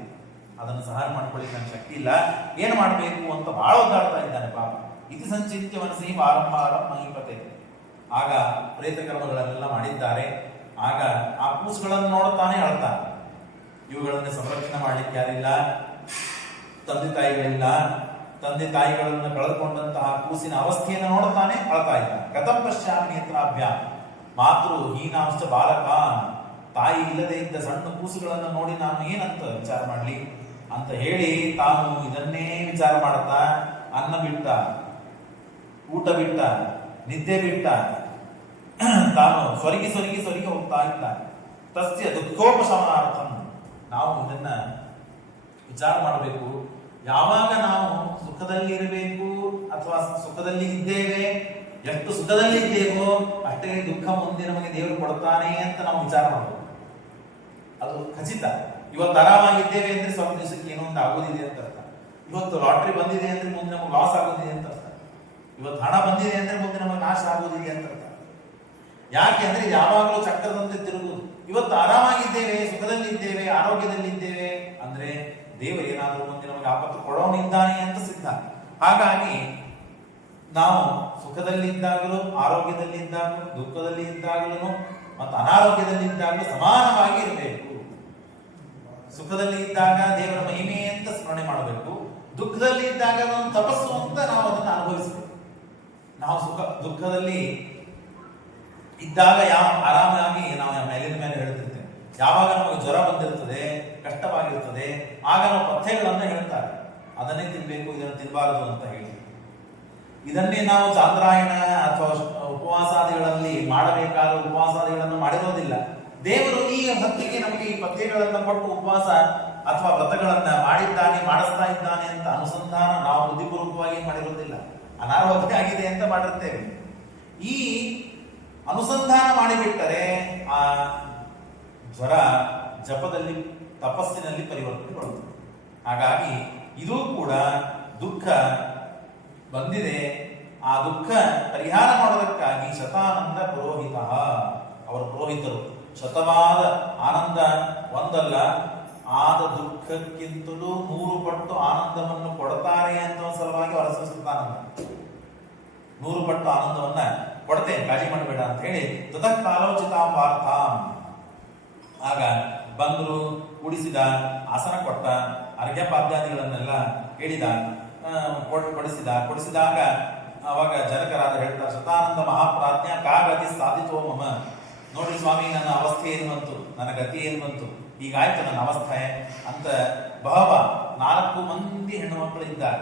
ಅದನ್ನು ಸಹಾಯ ಮಾಡ್ಕೊಳ್ಳಿಕ್ಕೆ ನನ್ನ ಶಕ್ತಿ ಇಲ್ಲ. ಏನು ಮಾಡಬೇಕು ಅಂತ ಬಹಳ ಒದ್ದಾಡ್ತಾ ಇದ್ದಾನೆ ಪಾಪ. ಇತಿ ಸಂಚಿತ್ಯ ಮನಸ್ಸಿ ವಾರಂವಾರ ಮಹಿಪತೆ. ಆಗ ಪ್ರೇತ ಕರ್ಮಗಳನ್ನೆಲ್ಲ ಮಾಡಿದ್ದಾರೆ. ಆಗ ಆ ಕೂಸುಗಳನ್ನು ನೋಡುತ್ತಾನೆ ಅಳ್ತಾನೆ. ಇವುಗಳನ್ನು ಸಂರಕ್ಷಣೆ ಮಾಡಲಿಕ್ಕೆ ಯಾರಿಲ್ಲ, ತಂದೆ ತಾಯಿಗಳಿಲ್ಲ. ತಂದೆ ತಾಯಿಗಳನ್ನು ಕಳೆದುಕೊಂಡಂತಹ ಕೂಸಿನ ಅವಸ್ಥೆಯನ್ನು ನೋಡುತ್ತಾನೆ, ಅಳ್ತಾ ಇದ್ದ. ಕಥಂ ಪಶ್ಯಾಮಿ ನೇತ್ರಾಭ್ಯ ಮಾತೃ ಹೀನಾಂಶ ಬಾಲಕ. ತಾಯಿ ಇಲ್ಲದೆ ಇದ್ದ ಸಣ್ಣ ಕೂಸುಗಳನ್ನು ನೋಡಿ ನಾನು ಏನಂತ ವಿಚಾರ ಮಾಡಲಿ ಅಂತ ಹೇಳಿ ತಾನು ಇದನ್ನೇ ವಿಚಾರ ಮಾಡುತ್ತಾ ಅನ್ನ ಬಿಟ್ಟ, ಊಟ ಬಿಟ್ಟ, ನಿದ್ದೆ ಬಿಟ್ಟ. ತಾನು ಸೊರಗಿ ಹೋಗ್ತಾ ಇದ್ದ. ತಸ್ಯ ದುಃಖೋಪಶಮನಾರ್ಥಂ. ನಾವು ಇದನ್ನ ವಿಚಾರ ಮಾಡಬೇಕು. ಯಾವಾಗ ನಾವು ಸುಖದಲ್ಲಿ ಇರಬೇಕು ಅಥವಾ ಸುಖದಲ್ಲಿ ಇದ್ದೇವೆ, ಎಷ್ಟು ಸುಖದಲ್ಲಿ ಇದ್ದೇವೋ ಅಷ್ಟೇ ದುಃಖ ಮುಂದೆ ನಮಗೆ ದೇವರು ಕೊಡ್ತಾನೆ ಅಂತ ನಾವು ವಿಚಾರ ಮಾಡಬೇಕು. ಅದು ಖಚಿತ. ಇವತ್ತು ಆರಾಮಾಗಿದ್ದೇವೆ ಅಂದ್ರೆ ಸ್ವಲ್ಪ ದಿವಸಕ್ಕೆ ಏನೋ ಒಂದು ಆಗೋದಿದೆ ಅಂತ ಅರ್ಥ. ಇವತ್ತು ಲಾಟ್ರಿ ಬಂದಿದೆ ಅಂದ್ರೆ ಮುಂದೆ ನಮಗೆ ಲಾಸ್ ಆಗೋದಿದೆ ಅಂತ ಅರ್ಥ. ಇವತ್ತು ಹಣ ಬಂದಿದೆ ಅಂದ್ರೆ ಮುಂದೆ ನಮಗೆ ನಾಶ ಆಗೋದಿದೆ ಅಂತ ಅರ್ಥ. ಯಾಕೆ ಅಂದ್ರೆ ಯಾವಾಗಲೂ ಚಕ್ರದಂತೆ ತಿರುಗುವುದು. ಇವತ್ತು ಆರಾಮಾಗಿದ್ದೇವೆ, ಸುಖದಲ್ಲಿ ಇದ್ದೇವೆ, ಆರೋಗ್ಯದಲ್ಲಿ ಇದ್ದೇವೆ ಅಂದ್ರೆ ದೇವರು ಏನಾದರೂ ಮುಂದೆ ನಮಗೆ ಆಪತ್ತು ಕೊಡೋನಿದ್ದಾನೆ ಅಂತ ಸಿದ್ಧ. ಹಾಗಾಗಿ ನಾವು ಸುಖದಲ್ಲಿ ಇದ್ದಾಗಲೂ, ಆರೋಗ್ಯದಲ್ಲಿ ಇದ್ದಾಗಲೂ, ದುಃಖದಲ್ಲಿ ಇದ್ದಾಗಲೂ ಮತ್ತು ಅನಾರೋಗ್ಯದಲ್ಲಿ ಇದ್ದಾಗಲೂ ಸಮಾನವಾಗಿ ಇರಬೇಕು. ಸುಖದಲ್ಲಿ ಇದ್ದಾಗ ದೇವರ ಮಹಿಮೆ ಅಂತ ಸ್ಮರಣೆ ಮಾಡಬೇಕು. ದುಃಖದಲ್ಲಿ ಇದ್ದಾಗ ಒಂದು ತಪಸ್ಸು ಅಂತ ನಾವು ಅದನ್ನು ಅನುಭವಿಸಬೇಕು. ನಾವು ದುಃಖದಲ್ಲಿ ಇದ್ದಾಗ ಆರಾಮಾಗಿ ನಾವು ಮೇಲಿನ ಮೇಲೆ ಹೇಳ್ತಿರ್ತೇವೆ. ಯಾವಾಗ ನಮಗೆ ಜ್ವರ ಬಂದಿರ್ತದೆ, ಕಷ್ಟವಾಗಿರ್ತದೆ, ಆಗ ನಾವು ಪಥ್ಯಗಳನ್ನು ಹೇಳ್ತಾರೆ, ಅದನ್ನೇ ತಿನ್ಬೇಕು, ಇದನ್ನು ತಿನ್ನಬಾರದು ಅಂತ ಹೇಳಿ. ಇದನ್ನೇ ನಾವು ಚಾಂದ್ರಾಯಣ ಅಥವಾ ಉಪವಾಸಾದಿಗಳಲ್ಲಿ ಮಾಡಬೇಕಾದ ಉಪವಾಸಾದಿಗಳನ್ನು ಮಾಡಿರೋದಿಲ್ಲ. ದೇವರು ಈ ಹೊತ್ತಿಗೆ ನಮಗೆ ಈ ಪಥ್ಯಗಳನ್ನು ಕೊಟ್ಟು ಉಪವಾಸ ಅಥವಾ ವ್ರತಗಳನ್ನ ಮಾಡಿದ್ದಾನೆ ಮಾಡಿಸ್ತಾ ಇದ್ದಾನೆ ಅಂತ ಅನುಸಂಧಾನ ನಾವು ಬುದ್ಧಿಪೂರ್ವಕವಾಗಿ ಮಾಡಿರುವುದಿಲ್ಲ, ಅನಾರೋಗ್ಯ ಆಗಿದೆ ಅಂತ ಮಾಡಿರ್ತೇವೆ. ಈ ಅನುಸಂಧಾನ ಮಾಡಿಬಿಟ್ಟರೆ ಆ ಜ್ವರ ಜಪದಲ್ಲಿ ತಪಸ್ಸಿನಲ್ಲಿ ಪರಿವರ್ತನೆಗೊಳ್ಳುತ್ತದೆ. ಹಾಗಾಗಿ ಇದೂ ಕೂಡ ದುಃಖ ಬಂದಿದೆ, ಆ ದುಃಖ ಪರಿಹಾರ ಮಾಡೋದಕ್ಕಾಗಿ ಶತಾನಂದ ಪುರೋಹಿತ, ಅವರ ಪುರೋಹಿತರು ಶತವಾದ ಆನಂದ ಒಂದಲ್ಲ ಆದ ದುಃಖಕ್ಕಿಂತಲೂ 100 ಪಟ್ಟು ಆನಂದವನ್ನು ಕೊಡ್ತಾರೆ ಅಂತ ಒಂದು ಸಲುವಾಗಿ ಅವರ ಶತಾನಂದ 100 ಪಟ್ಟು ಆನಂದವನ್ನ ಕೊಡ್ತೇನೆ, ಕಾಳಜಿ ಮಾಡಬೇಡ ಅಂತ ಹೇಳಿ ತತಃ ಕಾಲೋಚಿತಾಂ ವಾರ್ತಾಂ. ಆಗ ಬಂದರು, ಕೂಡಿಸಿದ, ಆಸನ ಕೊಟ್ಟ, ಅರ್ಘ್ಯಪಾದ್ಯಾದಿಗಳನ್ನೆಲ್ಲ ಹೇಳಿದ, ಕೊಡಿಸಿದಾಗ ಅವಾಗ ಜನಕರಾದ ಹೇಳ್ತಾರೆ, ಶತಾನಂದ ಮಹಾಪ್ರಾಜ್ಞ ಕಾಗತಿ ಸಾಧಿತೋ ಮಮ. ನೋಡ್ರಿ ಸ್ವಾಮಿ, ನನ್ನ ಅವಸ್ಥೆ ಏನು ಬಂತು, ನನ್ನ ಗತಿ ಏನು ಬಂತು, ಹೀಗಾಯ್ತು ನನ್ನ ಅವಸ್ಥೆ ಅಂತ ಬಹವ 4 ಮಂದಿ ಹೆಣ್ಣು ಮಕ್ಕಳು ಇದ್ದಾರೆ.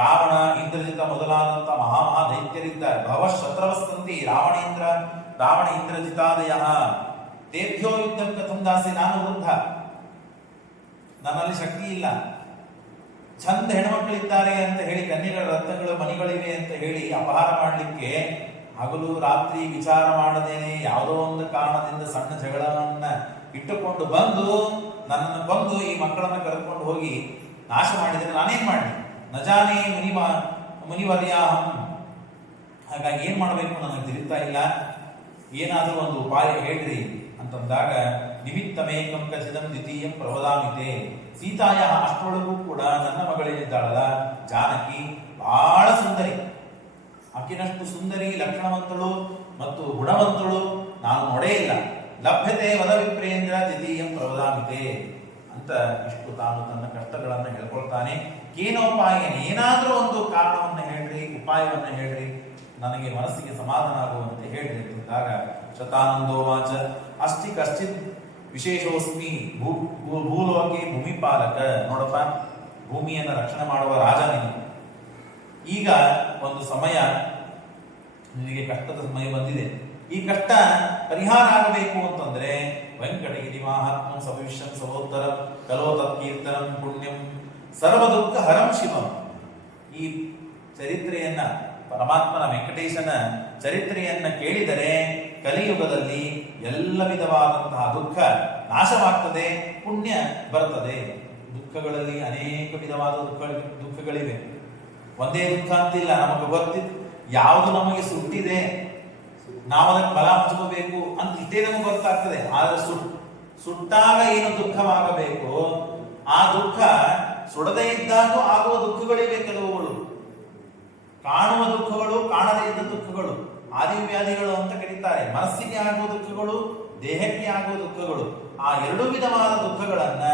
ರಾವಣ, ಇಂದ್ರಜಿತ ಮೊದಲಾದಂತ ಮಹಾ ದೈತ್ಯರಿದ್ದಾರೆ. ಬಹವ ಶತ್ರವಸ್ತಂತಿ ರಾವಣ ಇಂದ್ರಜಿತಾದಯ ತೇಭ್ಯೋ ಯುದ್ಧ ಕಥಂ ದಾಸಿ, ನಾನು ವೃದ್ಧ, ನನ್ನಲ್ಲಿ ಶಕ್ತಿ ಇಲ್ಲ. ಚಂದ ಹೆಣ್ಮಕ್ಳಿದ್ದಾರೆ ಅಂತ ಹೇಳಿ, ಕನ್ಯೆಗಳ ರತ್ನಗಳು ಮಣಿಗಳಿವೆ ಅಂತ ಹೇಳಿ ಅಪಹಾರ ಮಾಡಲಿಕ್ಕೆ ಹಗಲು ರಾತ್ರಿ ವಿಚಾರ ಮಾಡದೇನೆ ಯಾವುದೋ ಒಂದು ಕಾರಣದಿಂದ ಸಣ್ಣ ಜಗಳವನ್ನ ಇಟ್ಟುಕೊಂಡು ಬಂದು ನನ್ನನ್ನು ಕೊಂದು ಈ ಮಕ್ಕಳನ್ನ ಕರೆದುಕೊಂಡು ಹೋಗಿ ನಾಶ ಮಾಡಿದರೆ ನಾನೇನ್ ಮಾಡಲಿ? ನಜಾನೇ ಮುನಿವರ್ಯಾಹಂ. ಹಾಗಾಗಿ ಏನ್ ಮಾಡಬೇಕು ನನಗೆ ತಿಳಿತಾ ಇಲ್ಲ, ಏನಾದರೂ ಒಂದು ಉಪಾಯ ಹೇಳ್ರಿ ಅಂತಂದಾಗ, ನಿಮಿತ್ತಮೇಕಂ ಖಚಿತಂ ದ್ವಿತೀಯಂ ಪ್ರವದಾಮಿತೆ. ಸೀತಾಯ ಅಷ್ಟರೊಳಗೂ ಕೂಡ ನನ್ನ ಮಗಳೇನಿದ್ದಾಳಲ್ಲ ಜಾನಕಿ ಬಹಳ ಸುಂದರಿ, ಆಕಿನಷ್ಟು ಸುಂದರಿ, ಲಕ್ಷಣವಂತಳು ಮತ್ತು ಗುಣವಂತಳು ನಾನು ನೋಡೇ ಇಲ್ಲ. ಲಭ್ಯತೆ ವದ ವಿಪ್ರೇಂದ್ರ ದ್ವಿತೀಯಂ ಪ್ರವದಾಮಿತೆ ಅಂತ ಇಷ್ಟು ತಾನು ತನ್ನ ಕಷ್ಟಗಳನ್ನು ಹೇಳ್ಕೊಳ್ತಾನೆ. ಕೇನೋಪಾಯ, ಏನಾದರೂ ಒಂದು ಕಾರಣವನ್ನು ಹೇಳ್ರಿ, ಉಪಾಯವನ್ನು ಹೇಳ್ರಿ, ನನಗೆ ಮನಸ್ಸಿಗೆ ಸಮಾಧಾನ ಆಗುವಂತೆ ಹೇಳ್ರಿ ಅಂದಾಗ, ಶತಾನಂದೋವಾಚ ಅಸ್ತಿ ಕಶ್ಚಿತ್ ವಿಶೇಷೋಸ್ಮಿ ಭೂಲೋಕೆ ಭೂಮಿಪಾಲಕ. ನೋಡಪ್ಪ, ಭೂಮಿಯನ್ನು ರಕ್ಷಣೆ ಮಾಡುವ ರಾಜ ನೀನು. ಈಗ ಒಂದು ಸಮಯ ನಿನಗೆ ಕಷ್ಟದ ಸಮಯ ಬಂದಿದೆ. ಈ ಕಷ್ಟ ಪರಿಹಾರ ಆಗಬೇಕು ಅಂತಂದ್ರೆ ವೆಂಕಟಗಿರಿ ಮಹಾತ್ಮ ಸವಿಷ್ಯಂ ಸಹೋತ್ತರ ಕಲೋ ತತ್ಕೀರ್ತನಂ ಪುಣ್ಯಂ ಸರ್ವ ದುಃಖ ಹರಂ ಶಿವಂ. ಈ ಚರಿತ್ರೆಯನ್ನ, ಪರಮಾತ್ಮನ ವೆಂಕಟೇಶನ ಚರಿತ್ರೆಯನ್ನ ಕೇಳಿದರೆ ಕಲಿಯುಗದಲ್ಲಿ ಎಲ್ಲ ವಿಧವಾದಂತಹ ದುಃಖ ನಾಶವಾಗ್ತದೆ, ಪುಣ್ಯ ಬರ್ತದೆ. ದುಃಖಗಳಲ್ಲಿ ಅನೇಕ ವಿಧವಾದ ದುಃಖಗಳಿವೆ. ಒಂದೇ ದುಃಖ ಅಂತಿಲ್ಲ, ನಮಗೆ ಗೊತ್ತಿದ್ದು ಯಾವುದು ನಮಗೆ ಸುಟ್ಟಿದೆ, ನಾವು ಅದಕ್ಕೆ ಫಲ ಹಂಚ್ಕೋಬೇಕು ಅಂತ ಇಷ್ಟೇ ನಮಗೆ ಗೊತ್ತಾಗ್ತದೆ. ಆದ್ರೆ ಸುಟ್ಟಾಗ ಏನು ದುಃಖವಾಗಬೇಕು, ಆ ದುಃಖ ಸುಡದೇ ಇದ್ದಾಗ ಆಗುವ ದುಃಖಗಳಿವೆ. ಕೆಲವುಗಳು ಕಾಣುವ ದುಃಖಗಳು, ಕಾಣದೇ ಇದ್ದ ದುಃಖಗಳು, ಆದಿವ್ಯಾಧಿಗಳು ಅಂತ ಕರೀತಾರೆ. ಮನಸ್ಸಿಗೆ ಆಗುವ ದುಃಖಗಳು, ದೇಹಕ್ಕೆ ಆಗುವ ದುಃಖಗಳು. ಆ 2 ವಿಧವಾದ ದುಃಖಗಳನ್ನ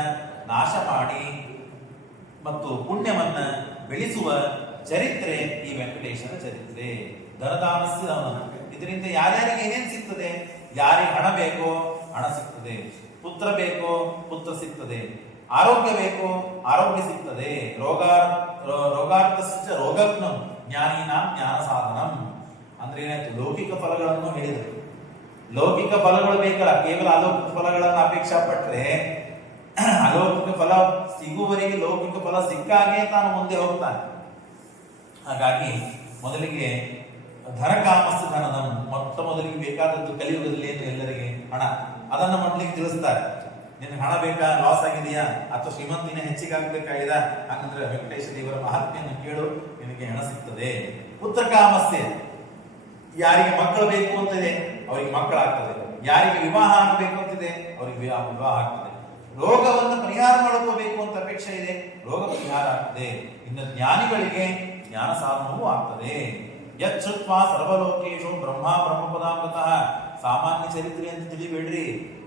ನಾಶ ಮಾಡಿ ಮತ್ತು ಪುಣ್ಯವನ್ನ ಬೆಳೆಸುವ ಚರಿತ್ರೆ ಈ ವೆಂಕಟೇಶನ ಚರಿತ್ರೆ. ಧನದಾನಸ್ಯ ಧನ. ಇದರಿಂದ ಯಾರ್ಯಾರಿಗೆ ಏನೇನು ಸಿಗ್ತದೆ? ಯಾರಿಗೆ ಹಣ ಬೇಕೋ ಹಣ ಸಿಗ್ತದೆ, ಪುತ್ರ ಬೇಕೋ ಪುತ್ರ ಸಿಗ್ತದೆ, ಆರೋಗ್ಯ ಬೇಕೋ ಆರೋಗ್ಯ ಸಿಗ್ತದೆ, ರೋಗಾರ್ಥಶ್ಚ ರೋಗಜ್ಞಂ ಜ್ಞಾನಿನಾಂ ಜ್ಞಾನ ಸಾಧನಂ. ಅಂದ್ರೆ ಏನಾಯ್ತು? ಲೌಕಿಕ ಫಲಗಳನ್ನು ಹೇಳಿದರು. ಲೌಕಿಕ ಫಲಗಳು ಬೇಕಲ್ಲ, ಕೇವಲ ಅಲೌಕಿಕ ಫಲಗಳನ್ನು ಅಪೇಕ್ಷಾ ಪಟ್ಟರೆ ಅಲೌಕಿಕ ಫಲ ಸಿಗುವವರೆಗೆ ಲೌಕಿಕ ಫಲ ಸಿಕ್ಕಾಗೆ ತಾನು ಮುಂದೆ ಹೋಗ್ತಾನೆ. ಹಾಗಾಗಿ ಮೊದಲಿಗೆ ಧನಕಾಮಸ್ಸು ಧನದಂ, ಮೊಟ್ಟ ಮೊದಲಿಗೆ ಬೇಕಾದದ್ದು ಕಲಿಯುಗದಲ್ಲಿ ಏನು? ಎಲ್ಲರಿಗೆ ಹಣ. ಅದನ್ನು ಮೊದಲಿಗೆ ತಿಳಿಸ್ತಾರೆ. ನಿನಗೆ ಹಣ ಬೇಕಾ? ಲಾಸ್ ಆಗಿದೆಯಾ? ಅಥವಾ ಶ್ರೀಮಂತಿನ ಹೆಚ್ಚಿಗೆ ಆಗ್ಬೇಕಾಗಿದ? ಹಾಗಂದ್ರೆ ವೆಂಕಟೇಶ ದೇವರ ಮಹಾತ್ಮೆಯನ್ನು ಕೇಳು, ನಿನಗೆ ಹಣ ಸಿಗ್ತದೆ. ಪುತ್ರ ಕಾಮಸ್ಸೆ, ಯಾರಿಗೆ ಮಕ್ಕಳು ಬೇಕು ಅಂತಿದೆ ಅವರಿಗೆ ಮಕ್ಕಳಾಗ್ತದೆ, ಯಾರಿಗೆ ವಿವಾಹ ಆಗಬೇಕು ಅಂತಿದೆ ಅವರಿಗೆ ವಿವಾಹ ಆಗ್ತದೆ. ರೋಗವನ್ನು ಪರಿಹಾರ ಮಾಡ್ಕೋಬೇಕು ಅಂತ ಅಪೇಕ್ಷೆ ಇದೆ, ರೋಗ ಪರಿಹಾರ ಆಗ್ತದೆ. ಇನ್ನು ಜ್ಞಾನಿಗಳಿಗೆ ಜ್ಞಾನ ಸಾಧನವೂ ಆಗ್ತದೆ. ಯಚ್ಛ್ರುತ್ವಾ ಸರ್ವಲೋಕೇಶು ಬ್ರಹ್ಮ ಬ್ರಹ್ಮಪದಾಮೃತಃ. ಸಾಮಾನ್ಯ ಚರಿತ್ರೆ ಅಂತ ತಿಳಿಬೇಡ್ರಿ.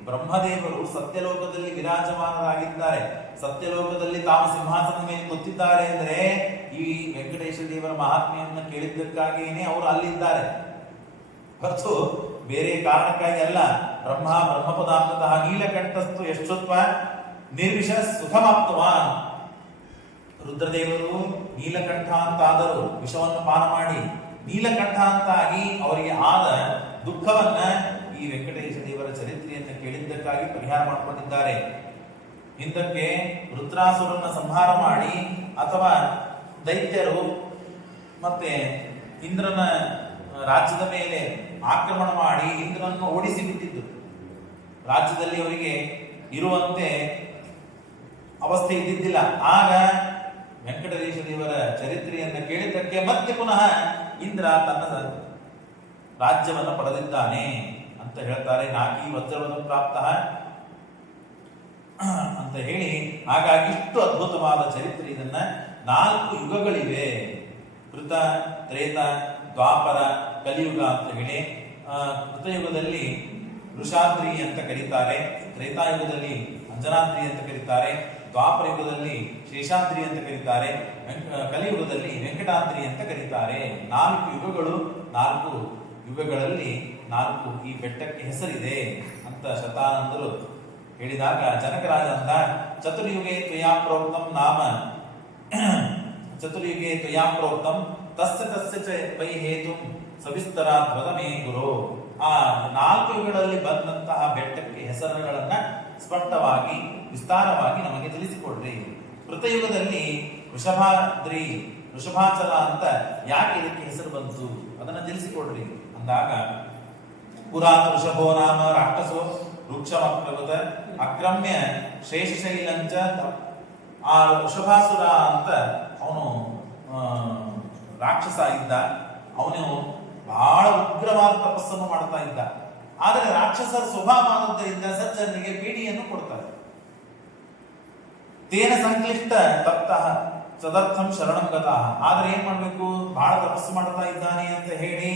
ಬ್ರಹ್ಮದೇವರು ಸತ್ಯಲೋಕದಲ್ಲಿ ವಿರಾಜಮಾನರಾಗಿದ್ದಾರೆ. ಸತ್ಯಲೋಕದಲ್ಲಿ ತಾವು ಸಿಂಹಾಸನದ ಮೇಲೆ ಕೂತಿದ್ದಾರೆ ಅಂದ್ರೆ ಈ ವೆಂಕಟೇಶ ದೇವರ ಮಹಾತ್ಮೆಯನ್ನು ಕೇಳಿದ್ದಕ್ಕಾಗಿಯೇ ಅವರು ಅಲ್ಲಿದ್ದಾರೆ, ಹೊರತು ಬೇರೆ ಕಾರಣಕ್ಕಾಗಿ ಅಲ್ಲ. ಬ್ರಹ್ಮ ಬ್ರಹ್ಮಪದಾಮೃತಃ ನೀಲಕಂಠಸ್ತು ಯಶ್ಚುತ್ವ ನಿರ್ವಿಷ ಸುಖಮಾಪ್ತವಾನ್. ರುದ್ರದೇವರು ನೀಲಕಂಠ ಅಂತ ಆದರು, ವಿಷವನ್ನು ಪಾನ ಮಾಡಿ ನೀಲಕಂಠ ಅಂತಾಗಿ ಅವರಿಗೆ ಆದ ದುಃಖವನ್ನ ಈ ವೆಂಕಟೇಶ ದೇವರ ಚರಿತ್ರೆಯನ್ನು ಕೇಳಿದ್ದಕ್ಕಾಗಿ ಪರಿಹಾರ ಮಾಡಿಕೊಂಡಿದ್ದಾರೆ. ಹಿಂದಕ್ಕೆ ವೃತ್ರಾಸುರನ್ನ ಸಂಹಾರ ಮಾಡಿ ಅಥವಾ ದೈತ್ಯರು ಮತ್ತೆ ಇಂದ್ರನ ರಾಜ್ಯದ ಮೇಲೆ ಆಕ್ರಮಣ ಮಾಡಿ ಇಂದ್ರನನ್ನು ಓಡಿಸಿ ಬಿಟ್ಟಿದ್ದು. ರಾಜ್ಯದಲ್ಲಿ ಅವರಿಗೆ ಇರುವಂತೆ ಅವಸ್ಥೆ ಇದ್ದಿದ್ದಿಲ್ಲ. ಆಗ ವೆಂಕಟೇಶ ದೇವರ ಚರಿತ್ರೆಯನ್ನು ಕೇಳಿದ್ದಕ್ಕೆ ಮತ್ತೆ ಪುನಃ ಇಂದ್ರ ತನ್ನ ರಾಜ್ಯವನ್ನು ಪಡೆದಿದ್ದಾನೆ ಅಂತ ಹೇಳ್ತಾರೆ. ನಾಕಿ ವಜ್ರವದ ಪ್ರಾಪ್ತ ಅಂತ ಹೇಳಿ, ಹಾಗಾಗಿ ಇಷ್ಟು ಅದ್ಭುತವಾದ ಚರಿತ್ರೆ. ಇದನ್ನ 4 ಯುಗಗಳಿವೆ, ಕೃತ, ತ್ರೇತ, ದ್ವಾಪರ, ಕಲಿಯುಗ ಅಂತ ಹೇಳಿ. ಕೃತಯುಗದಲ್ಲಿ ವೃಷಾದ್ರಿ ಅಂತ ಕರೀತಾರೆ, ತ್ರೇತಾಯುಗದಲ್ಲಿ ಅಂಜನಾದ್ರಿ ಅಂತ ಕರೀತಾರೆ, ದ್ವಾಪರ ಯುಗದಲ್ಲಿ ಶೇಷಾದ್ರಿ ಅಂತ ಕರೀತಾರೆ, ಕಲಿಯುಗದಲ್ಲಿ ವೆಂಕಟಾದ್ರಿ ಅಂತ ಕರೀತಾರೆ. 4 ಯುಗಗಳು, 4 ಯುಗಗಳಲ್ಲಿ 4 ಈ ಬೆಟ್ಟಕ್ಕೆ ಹೆಸರಿದೆ ಅಂತ ಶತಾನಂದರು ಹೇಳಿದಾಗ ಜನಕರಾಜ ಅಂತ ಚತುರ್ಯುಗೆ ತ್ವಯಾ ಪ್ರೋಕ್ತಂ ನಾಮ ಚತುರ್ಯುಗೆ ತ್ವಯಾ ಪ್ರೋಕ್ತಂ ತಸ್ಯ ತಸ್ಯ ಚ ವೈ ಹೇತು ಸವಿಸ್ತರ ಧ್ವದಮೇ ಗುರು. ಆ 4 ಯುಗಗಳಲ್ಲಿ ಬಂದಂತಹ ಬೆಟ್ಟಕ್ಕೆ ಹೆಸರುಗಳನ್ನ ಸ್ಪಷ್ಟವಾಗಿ ವಿಸ್ತಾರವಾಗಿ ನಮಗೆ ತಿಳಿಸಿಕೊಡ್ರಿ. ಕೃತಯುಗದಲ್ಲಿ ವೃಷಭಾದ್ರಿ, ವೃಷಭಾಚಲ ಅಂತ ಯಾಕೆ ಇದಕ್ಕೆ ಹೆಸರು ಬಂತು ಅದನ್ನ ತಿಳಿಸಿಕೊಡ್ರಿ ಅಂದಾಗ, ಪುರಾತ ವೃಷಭೋ ನಾಮ ರಾಕ್ಷಸೋ ವೃಕ್ಷಮಪ್ರವೃತ ಅಕ್ರಮ್ಯ ಶೇಷಶೈಲಂಚ. ಆ ವೃಷಭಾಸುರ ಅಂತ ಅವನು ರಾಕ್ಷಸ ಇದ್ದ. ಅವನು ಬಹಳ ಉಗ್ರವಾದ ತಪಸ್ಸನ್ನು ಮಾಡ್ತಾ ಇದ್ದ. ಆದರೆ ರಾಕ್ಷಸರ ಸ್ವಭಾವ ಆದದ್ದರಿಂದ ಸಜ್ಜನರಿಗೆ ಪೀಡಿಯನ್ನು ಕೊಡ್ತಾರೆ. ತೇನ ಸಂಕ್ಲಿಷ್ಟ ತಪ್ತಃ ಸದರ್ಥಂ ಶರಣಂ ಗತಃ. ಆದ್ರೆ ಏನ್ ಮಾಡ್ಬೇಕು, ಬಹಳ ತಪಸ್ಸು ಮಾಡ್ತಾ ಇದ್ದಾನೆ ಅಂತ ಹೇಳಿ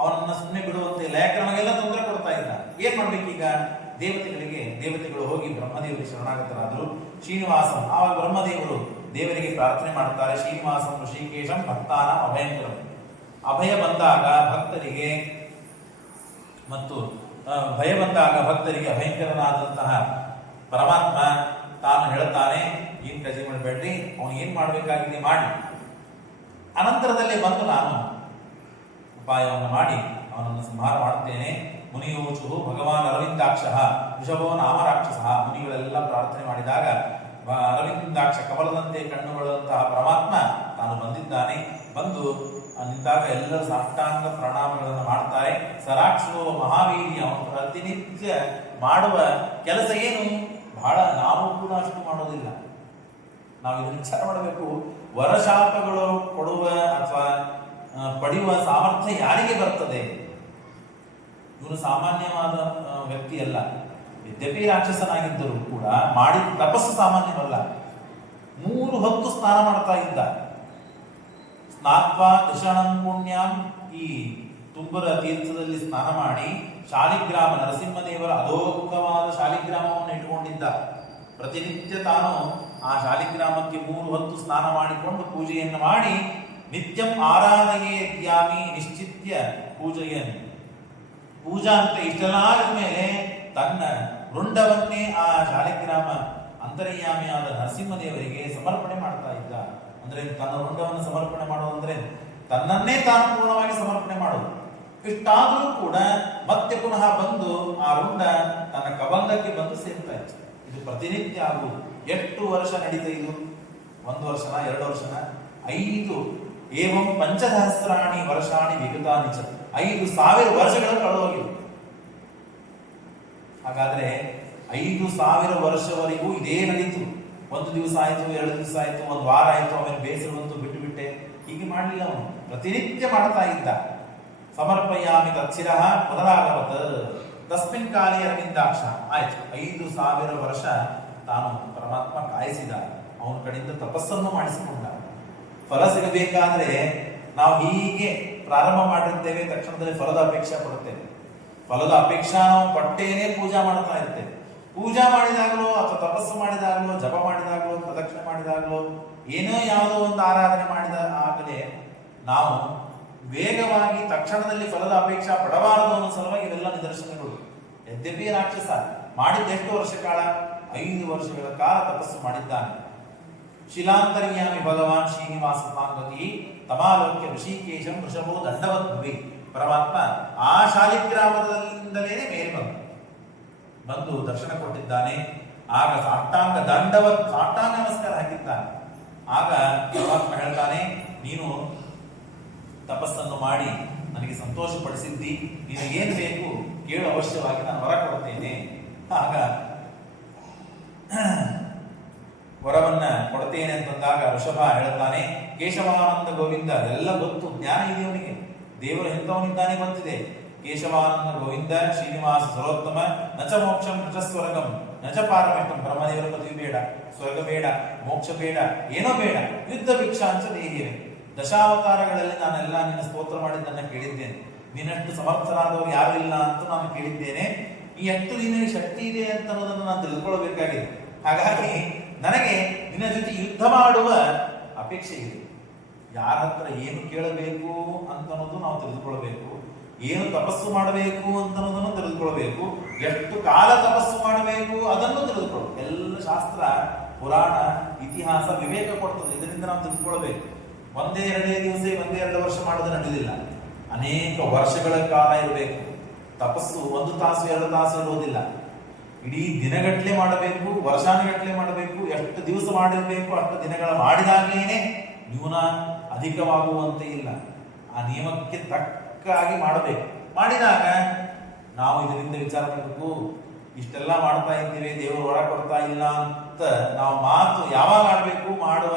ಅವನನ್ನ ಸುಮ್ಮನೆ ಬಿಡುವಂತಿಲ್ಲ. ಯಾಕಂದ್ರೆ ನಮಗೆಲ್ಲ ತೊಂದರೆ ಕೊಡ್ತಾ ಇದ್ದ. ಏನ್ ಮಾಡ್ಬೇಕೀಗ, ದೇವತೆಗಳು ಹೋಗಿ ಬ್ರಹ್ಮದೇವರಿಗೆ ಶರಣಾಗತರಾದರು. ಶ್ರೀನಿವಾಸಂ, ಆವಾಗ ಬ್ರಹ್ಮದೇವರು ದೇವರಿಗೆ ಪ್ರಾರ್ಥನೆ ಮಾಡ್ತಾರೆ. ಶ್ರೀನಿವಾಸಂ ಋಷಿಕೇಶಂ ಭಕ್ತಾನ ಅಭಯಂಕರಂ. ಅಭಯ ಬಂದಾಗ ಭಕ್ತರಿಗೆ ಮತ್ತು ಭಯ ಬಂದಾಗ ಭಕ್ತರಿಗೆ ಅಭಯಂಕರನಾದಂತಹ ಪರಮಾತ್ಮ ತಾನು ಹೇಳ್ತಾನೆ, ಏನ್ ಕಜಿ ಮಾಡಬೇಡ್ರಿ, ಅವನು ಏನ್ ಮಾಡಬೇಕಾಗಿದೆ ಮಾಡಿ. ಅನಂತರದಲ್ಲಿ ಬಂದು ನಾನು ಉಪಾಯವನ್ನು ಮಾಡಿ ಅವನನ್ನು ಸಂಹಾರ ಮಾಡುತ್ತೇನೆ. ಮುನಿಯೋಚು ಭಗವಾನ್ ಅರವಿಂದಾಕ್ಷ ವೃಷಭೋ ನಾಮ ರಾಕ್ಷಸ. ಮುನಿಗಳೆಲ್ಲ ಪ್ರಾರ್ಥನೆ ಮಾಡಿದಾಗ ಅರವಿಂದಾಕ್ಷ ಕಮಲದಂತೆ ಕಣ್ಣುಗಳಂತಹ ಪರಮಾತ್ಮ ತಾನು ಬಂದಿದ್ದಾನೆ. ಬಂದು ನಿಂತಾಗ ಎಲ್ಲರೂ ಸಾಷ್ಟಾಂಗ ಪ್ರಣಾಮಗಳನ್ನು ಮಾಡ್ತಾರೆ. ಸರಾಕ್ಷೋ ಮಹಾವೀರ್ಯ, ಅವನು ಪ್ರತಿನಿತ್ಯ ಮಾಡುವ ಕೆಲಸ ಏನು, ಬಹಳ ನಾವು ಕೂಡ ಅಷ್ಟು ಮಾಡೋದಿಲ್ಲ. ನಾವು ಇದನ್ನು ವಿಚಾರ ಮಾಡಬೇಕು. ವರಶಾಪಗಳು ಕೊಡುವ ಅಥವಾ ಪಡೆಯುವ ಸಾಮರ್ಥ್ಯ ಯಾರಿಗೆ ಬರ್ತದೆ? ಇವನು ಸಾಮಾನ್ಯವಾದ ವ್ಯಕ್ತಿ ಅಲ್ಲ. ಯದ್ಯಪಿ ರಾಕ್ಷಸನಾಗಿದ್ದರೂ ಕೂಡ ಮಾಡಿದ ತಪಸ್ಸು ಸಾಮಾನ್ಯವಲ್ಲ. 3 ಹೊತ್ತು ಸ್ನಾನ ಮಾಡ್ತಾ ಇದ್ದ. ಸ್ನಾತ್ವಾ ದಶಣಂ ಪುಣ್ಯಂ, ಈ ತುಂಬರ ತೀರ್ಥದಲ್ಲಿ ಸ್ನಾನ ಮಾಡಿ ಶಾಲಿಗ್ರಾಮ, ನರಸಿಂಹದೇವರ ಅಲೋಕವಾದ ಶಾಲಿಗ್ರಾಮವನ್ನು ಇಟ್ಕೊಂಡಿದ್ದ. ಪ್ರತಿನಿತ್ಯ ತಾನು ಆ ಶಾಲಿಗ್ರಾಮಕ್ಕೆ 3 ಹೊತ್ತು ಸ್ನಾನ ಮಾಡಿಕೊಂಡು ಪೂಜೆಯನ್ನು ಮಾಡಿ ನಿತ್ಯಂ ಆರಾಧನೆಯಾಮಿ ನಿಶ್ಚಿತ್ಯ ಪೂಜೆಯನ್ನು ಪೂಜಾ ಅಂತ ಇಷ್ಟೆಲ್ಲ ಮೇಲೆ ತನ್ನ ರುಂಡವನ್ನೇ ಆ ಶಾಲಿಗ್ರಾಮ ಅಂತರ್ಯಾಮಿಯಾದ ನರಸಿಂಹದೇವರಿಗೆ ಸಮರ್ಪಣೆ ಮಾಡ್ತಾ ಇದ್ದ. ಅಂದ್ರೆ ತನ್ನ ರುಂಡವನ್ನು ಸಮರ್ಪಣೆ ಮಾಡೋದು ಅಂದ್ರೆ ತನ್ನನ್ನೇ ತಾನು ಪೂರ್ಣವಾಗಿ ಸಮರ್ಪಣೆ ಮಾಡೋದು. ಇಷ್ಟಾದರೂ ಕೂಡ ಮತ್ತೆ ಪುನಃ ಬಂದು ಆ ರುಂಡ ತನ್ನ ಕಬಂಧಕ್ಕೆ ಬಂದು ಸೇರ್ತಾ ಇತ್ತು. ಇದು ಪ್ರತಿನಿತ್ಯ ಆಗುವುದು. ಎಷ್ಟು ವರ್ಷ ನಡೀತಾ ಇದು? 1 ವರ್ಷನ 2 ವರ್ಷನ 5 ಏವಂ ಪಂಚಸಹಸ್ರಾಣಿ ವರ್ಷಾಣಿ ವಿಗತಾನಿ ಚ. 5,000 ವರ್ಷಗಳು ಕಳೆದೋಗಿವೆ. ಹಾಗಾದ್ರೆ 5,000 ವರ್ಷವರೆಗೂ ಇದೇ ನಡೀತು. 1 ದಿವಸ ಆಯ್ತು, 2 ದಿವಸ ಆಯ್ತು, 1 ವಾರ ಆಯ್ತು, ಆಮೇಲೆ ಬೇಸರ ಬಂತು, ಬಿಟ್ಟು ಬಿಟ್ಟೆ, ಹೀಗೆ ಮಾಡಲಿಲ್ಲ. ಅವನು ಪ್ರತಿನಿತ್ಯ ಮಾಡ್ತಾ ಇದ್ದ. ಸಮರ್ಪಯಾಮಿ ತತ್ಸಿರಃ ಪುನರಾಗವತ್ ತಸ್ಮಿನ್ ಕಾಲೇ ಅರವಿಂದಾಕ್ಷ. ಆಯ್ತು, 5,000 ವರ್ಷ ತಾನು ಪರಮಾತ್ಮ ಕಾಯಿಸಿದ. ಅವನ ಕಡೆಯಿಂದ ತಪಸ್ಸನ್ನು ಮಾಡಿಸಿಕೊಂಡ. ಫಲ ಸಿಗಬೇಕಾದ್ರೆ ನಾವು ಹೀಗೆ ಪ್ರಾರಂಭ ಮಾಡಿರ್ತೇವೆ, ತಕ್ಷಣದಲ್ಲಿ ಫಲದ ಅಪೇಕ್ಷೆ ಪಡುತ್ತೇವೆ. ಫಲದ ಅಪೇಕ್ಷಾ ನಾವು ಪಟ್ಟೇನೆ ಪೂಜಾ ಮಾಡ್ತಾ ಇರ್ತೇವೆ. ಪೂಜಾ ಮಾಡಿದಾಗಲೋ ಅಥವಾ ತಪಸ್ಸು ಮಾಡಿದಾಗಲೋ, ಜಪ ಮಾಡಿದಾಗಲೋ, ಪ್ರದಕ್ಷಿಣೆ ಮಾಡಿದಾಗಲೋ, ಏನೋ ಯಾವುದೋ ಒಂದು ಆರಾಧನೆ ಮಾಡಿದ ಆಗಲೇ ನಾವು ವೇಗವಾಗಿ ತಕ್ಷಣದಲ್ಲಿ ಫಲದ ಅಪೇಕ್ಷಾ ಪಡಬಾರದು ಅನ್ನೋ ಸಲುವಾಗಿ ಇವೆಲ್ಲ ನಿದರ್ಶನಗಳು. ಯದ್ಯಪಿ ರಾಕ್ಷಸ ಮಾಡಿದ್ದೆಷ್ಟು ವರ್ಷ ಕಾಲ? 5 ವರ್ಷಗಳ ಕಾಲ ತಪಸ್ಸು ಮಾಡಿದ್ದಾನೆ. ಶಿಲಾಂತರ್ಯಾಮಿ ಭಗವಾನ್ ಶ್ರೀನಿವಾಸ ಪಾಂಗತಿ ತಮಾಲೋಕ್ಯ ಋಷಿಕೇಶಂ ವೃಷಭೋ ದಂಡವತ್ ಭುವಿ. ಪರಮಾತ್ಮ ಆ ಶಾಲಿಗ್ರಾಮದಿಂದಲೇ ಮೇಲೆ ಬಂದು ದರ್ಶನ ಕೊಟ್ಟಿದ್ದಾನೆ. ಆಗ ಸಾಷ್ಟಾಂಗ ನಮಸ್ಕಾರ ಹಾಕಿದ್ದಾನೆ. ಆಗ ಪರಮಾತ್ಮ ಹೇಳ್ತಾನೆ, ನೀನು ತಪಸ್ಸನ್ನು ಮಾಡಿ ನನಗೆ ಸಂತೋಷಪಡಿಸಿದ್ದಿ, ನಿನಗೇನು ಬೇಕು ಕೇಳು, ಅವಶ್ಯವಾಗಿ ನಾನು ವರ ಕೊಡ್ತೇನೆ. ಆಗ ವರವನ್ನ ಕೊಡ್ತೇನೆ ಅಂತಂದಾಗ ಋಷಭ ಹೇಳ್ತಾನೆ, ಕೇಶವಾನಂದ ಗೋವಿಂದ, ಎಲ್ಲ ಗೊತ್ತು, ಜ್ಞಾನ ಇದೆ ಅವನಿಗೆ, ದೇವರು ಎಂತವನಿದ್ದಾನೆ ಗೊತ್ತಿದೆ. ಕೇಶವಾನಂದ ಗೋವಿಂದ ಶ್ರೀನಿವಾಸ ಸರೋತ್ತಮ, ನಚ ಮೋಕ್ಷಂ ನಚ ಸ್ವರ್ಗಂ ನಚ ಪಾರಮಿಕಂ, ಬ್ರಹ್ಮದೇವರ ಪದವಿ ಬೇಡ, ಸ್ವರ್ಗ ಬೇಡ, ಮೋಕ್ಷ ಬೇಡ, ಏನೋ ಬೇಡ, ಯುದ್ಧ ಭಿಕ್ಷಾಂಚ ದೇಹಿವೆ. ದಶಾವತಾರಗಳಲ್ಲಿ ನಾನೆಲ್ಲ ನಿನ್ನ ಸ್ತೋತ್ರ ಮಾಡಿದ್ದನ್ನ ಕೇಳಿದ್ದೇನೆ, ನಿನ್ನಷ್ಟು ಸಮರ್ಥರಾದವರು ಯಾರು ಇಲ್ಲ ಅಂತ ನಾನು ಕೇಳಿದ್ದೇನೆ. ಈ ಎಷ್ಟು ನಿನಗೆ ಶಕ್ತಿ ಇದೆ ಅಂತ ಅನ್ನೋದನ್ನು ನಾನು ತಿಳ್ಕೊಳ್ಬೇಕಾಗಿದೆ. ಹಾಗಾಗಿ ನನಗೆ ನಿನ್ನ ಜೊತೆ ಯುದ್ಧ ಮಾಡುವ ಅಪೇಕ್ಷೆ ಇದೆ. ಯಾರ ಹತ್ರ ಏನು ಕೇಳಬೇಕು ಅಂತ ಅನ್ನೋದು ನಾವು ತಿಳಿದುಕೊಳ್ಬೇಕು, ಏನು ತಪಸ್ಸು ಮಾಡಬೇಕು ಅಂತ ಅನ್ನೋದನ್ನು ತಿಳಿದುಕೊಳ್ಬೇಕು, ಎಷ್ಟು ಕಾಲ ತಪಸ್ಸು ಮಾಡಬೇಕು ಅದನ್ನು ತಿಳಿದುಕೊಳ್ಬೇಕು. ಎಲ್ಲ ಶಾಸ್ತ್ರ, ಪುರಾಣ, ಇತಿಹಾಸ ವಿವೇಕ ಕೊಡ್ತದೆ. ಇದರಿಂದ ನಾವು ತಿಳಿದುಕೊಳ್ಬೇಕು. ಒಂದೇ ಎರಡೇ ದಿವಸ, ಒಂದೇ 2 ವರ್ಷ ಮಾಡೋದು ನಡೆಯುವುದಿಲ್ಲ. ಅನೇಕ ವರ್ಷಗಳ ಕಾಲ ಇರಬೇಕು ತಪಸ್ಸು. 1 ತಾಸು 2 ತಾಸು ಇರುವುದಿಲ್ಲ. ಇಡೀ ದಿನಗಟ್ಟಲೆ ಮಾಡಬೇಕು, ವರ್ಷಾನುಗಟ್ಟಲೆ ಮಾಡಬೇಕು. ಎಷ್ಟು ದಿವಸ ಮಾಡಿರಬೇಕು ಅಷ್ಟು ದಿನಗಳ ಮಾಡಿದಾಗಲೇನೆ ನ್ಯೂನ ಅಧಿಕವಾಗುವಂತೆ ಇಲ್ಲ. ಆ ನಿಯಮಕ್ಕೆ ತಕ್ಕಾಗಿ ಮಾಡಬೇಕು. ಮಾಡಿದಾಗ ನಾವು ಇದರಿಂದ ವಿಚಾರ ಮಾಡಬೇಕು, ಇಷ್ಟೆಲ್ಲ ಮಾಡ್ತಾ ಇದ್ದೀವಿ, ದೇವರು ಹೊರ ಕೊಡ್ತಾ ಇಲ್ಲ ಅಂತ ನಾವು ಮಾತು ಯಾವಾಗ ಆಡಬೇಕು, ಮಾಡುವ